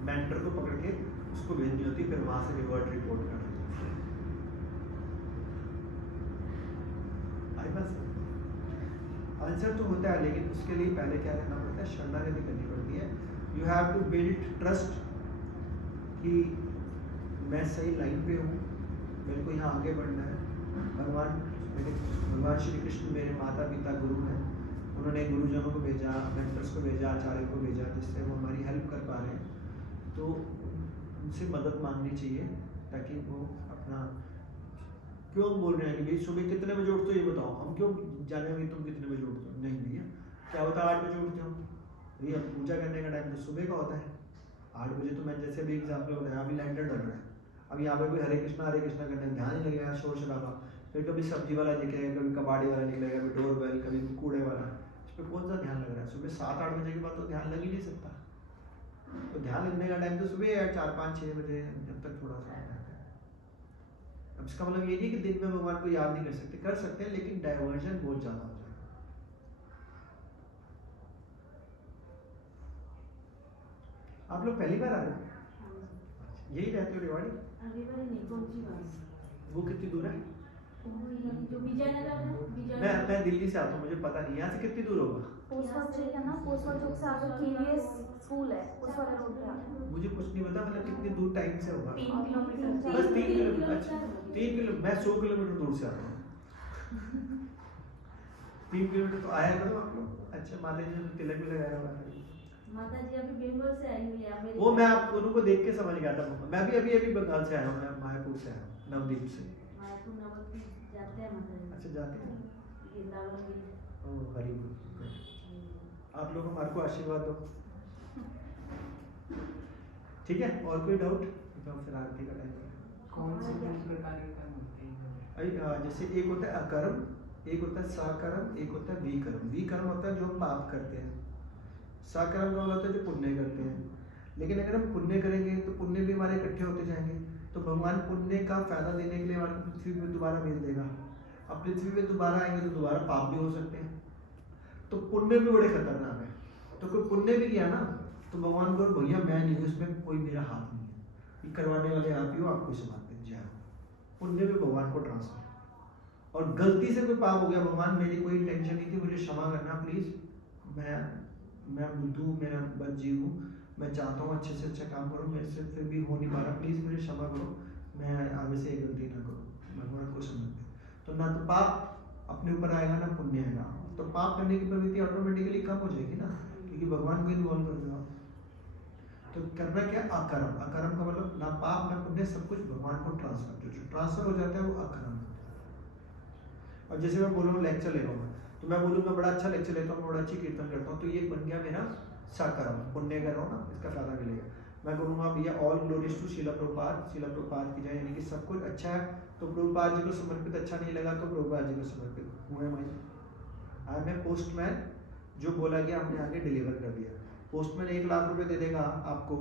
मेंटर को पकड़ के उसको भेजनी होती, फिर वहां से रिवर्ट रिपोर्ट कार्ड। आई बस आंसर तो होता है, लेकिन उसके लिए पहले क्या करना पड़ता है? शरणागति करनी पड़ती है। You have to build trust कि मैं सही लाइन पे हूँ, मेरे को यहाँ आगे बढ़ना है। भगवान श्री कृष्ण मेरे माता पिता गुरु हैं, उन्होंने गुरुजनों को भेजा, मेंटर्स को भेजा, आचार्य को भेजा, जिससे वो हमारी हेल्प कर पा रहे हैं। तो उनसे मदद मांगनी चाहिए, ताकि वो अपना क्यों बोल रहे हैं कि भाई सुबह कितने बजे उठते हो ये बताओ, हम क्यों जानेंगे तुम कितने बजे उठते हो? नहीं भैया, क्या होता है 8 बजे उठते हो भैया, पूजा करने का टाइम तो सुबह का होता है 8 बजे। तो मैं जैसे भी एग्जाम्पल हो रहा है, अभी लैंडर डल रहा है, अब यहाँ पे कोई हरे कृष्णा करने ध्यान नहीं लगेगा, शोर शराबा, फिर कभी सब्जी वाला दिखेगा, कभी कबाड़ी वाला निकलेगा, कभी डोर बेल, कभी कूड़े वाला। इस पर कौन सा ध्यान लग रहा है? सुबह 7-8 बजे के बाद तो ध्यान लग ही नहीं सकता। तो ध्यान लगने का टाइम तो सुबह है 4-5-6 बजे, जब तक थोड़ा सा रहता है। अब इसका मतलब ये नहीं कि दिन में भगवान को याद नहीं कर सकते, कर सकते हैं, लेकिन डाइवर्जन बहुत ज़्यादा हो जाएगा। आप लोग पहली बार आ रहे हो? यही रहते हो रेवाड़ी? वो कितनी दूर है? जो विजयनगर है, मैं दिल्ली से आता हूँ, मुझे पता नहीं यहाँ से कितनी दूर होगा। पोस्वा चौक है ना, पोस्वा चौक से आगे केवीएस स्कूल है, उस वाले रोड पे आगे। मुझे कुछ नहीं पता, मतलब कितनी दूर टाइम से होगा। 3 किलोमीटर। बस 3 किलोमीटर। अच्छा 3 किलोमीटर, मैं 100 किलोमीटर दूर से आता हूँ। 3 किलोमीटर तो आया करो आप लोग। अच्छा माता जी ने तिलक भी लगाया हुआ है। माता जी अभी बेंगलोर से आई हुई है। वो मैं आप दोनों को देख के समझ गया था। मैं भी अभी बंगाल से आया हूँ, मैं मायापुर से आया हूँ, नवदीप से। मायापुर नवद्वीप जाते हैं माता जी। अच्छा जाते हैं? वृंदावन भी। ओह हरी बोल। आप लोग हमारे को आशीर्वाद दो, ठीक है? और कोई डाउट? तो फिर आरती का टाइम है। कौन से किस प्रकार के कर्म होते हैं? जैसे एक होता है अकर्म, एक होता है सकर्म, एक होता है विकर्म। विकर्म होता है जो हम पाप करते हैं, सकर्म का होता है जो पुण्य करते हैं। लेकिन अगर हम पुण्य करेंगे तो पुण्य भी हमारे इकट्ठे होते जाएंगे, तो भगवान पुण्य का फायदा देने के लिए हमारे पृथ्वी पे दोबारा भेज देगा। अब पृथ्वी पे दोबारा आएंगे तो दोबारा पाप भी हो सकते हैं, तो पुण्य भी बड़े खतरनाक है। तो कोई पुण्य भी किया ना तो भगवान को भैया मैं नहीं हूँ, इसमें कोई मेरा हाथ नहीं है, ये करवाने वाले आप ही हो, आपको संभालते जाओ। पुण्य भी भगवान को ट्रांसफर। और गलती से कोई पाप हो गया, भगवान मेरी कोई इंटेंशन नहीं थी, मुझे क्षमा करना प्लीज, मैं बुद्धू, मेरा बद जीव हूँ, मैं चाहता हूँ अच्छे से अच्छा काम करूँ, मेरे से फिर भी हो नहीं पा रहा, प्लीज मुझे क्षमा करो, मैं आगे से ये गलती ना करूँ, भगवान को समझ दे। तो ना तो पाप अपने ऊपर आएगा ना पुण्य आएगा, तो पाप करने की प्रवृत्ति ऑटोमेटिकली कम हो जाएगी ना, क्योंकि भगवान को इन्वॉल्व कर दो। तो करना क्या? अकर्म। अकर्म का मतलब ना पाप ना पुण्य, सब कुछ भगवान को ट्रांसफर। जो ट्रांसफर हो जाता है वो अकर्म होता है। और जैसे मैं बोल रहा हूँ लेक्चर ले रहा हूँ, तो मैं बोलूँ मैं बड़ा अच्छा लेक्चर लेता हूँ, बड़ा अच्छी कीर्तन करता हूँ, तो ये बन गया मेरा सकर्म, पुण्य कर रहा हूँ ना, इसका फायदा मिलेगा। मैं कहूँगा भैया all glories to Srila Prabhupada, Srila Prabhupada की जाए, यानी कि सब कुछ अच्छा है, तो प्रभुपाद जी को समर्पित अच्छा नहीं लगा तो प्रभुपाद जी को समर्पित हुए। आई एम ए पोस्टमैन, जो बोला गया हमने आगे डिलीवर कर दिया। पोस्टमैन 1 लाख रुपए दे देगा आपको,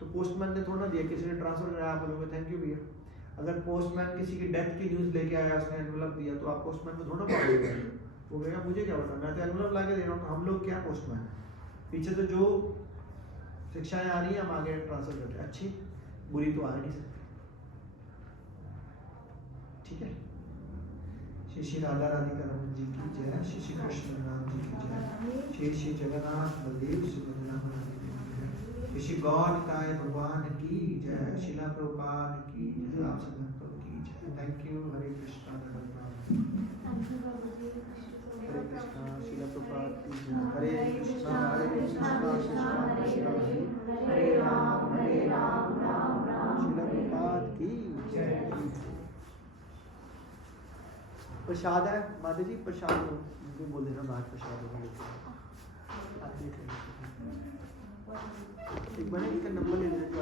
तो पोस्टमैन ने थोड़ा दिया, किसी ने ट्रांसफर कराया, आप बोलोगे थैंक यू भैया। अगर पोस्टमैन किसी की डेथ की न्यूज़ लेके आया, उसने एनवलप दिया, तो आप पोस्टमैन को थोड़ा मारोगे, वो कहेगा मुझे क्या पता, मैं तो एनवलप ला के दे रहा हूँ। हम लोग क्या पोस्टमैन, पीछे तो जो शिक्षाएं आ रही हैं हम आगे ट्रांसफर करते हैं, अच्छी बुरी तो आ नहीं सकती, ठीक है? श्री श्री राधा राधिका रमन जी की जय, श्री श्री कृष्ण राम जी की जय, श्री श्री जगन्नाथ बलदेव सुभद्रा जी की जय, श्री श्री गौर निताय भगवान की जय, शीला प्रभुपाद की जय, आप सब भक्तों की जय। Thank you. हरे कृष्णा हरे कृष्णा, शीला प्रभुपाद की जय। हरे कृष्णा कृष्णा कृष्णा हरे राम राम राम, शीला प्रभुपाद की जय। प्रसाद है माता जी, प्रसाद हो मुझे बोल देना, बाहर प्रसाद होगा लेके आप देख लेंगे। एक बार इनका नंबर ले लेना।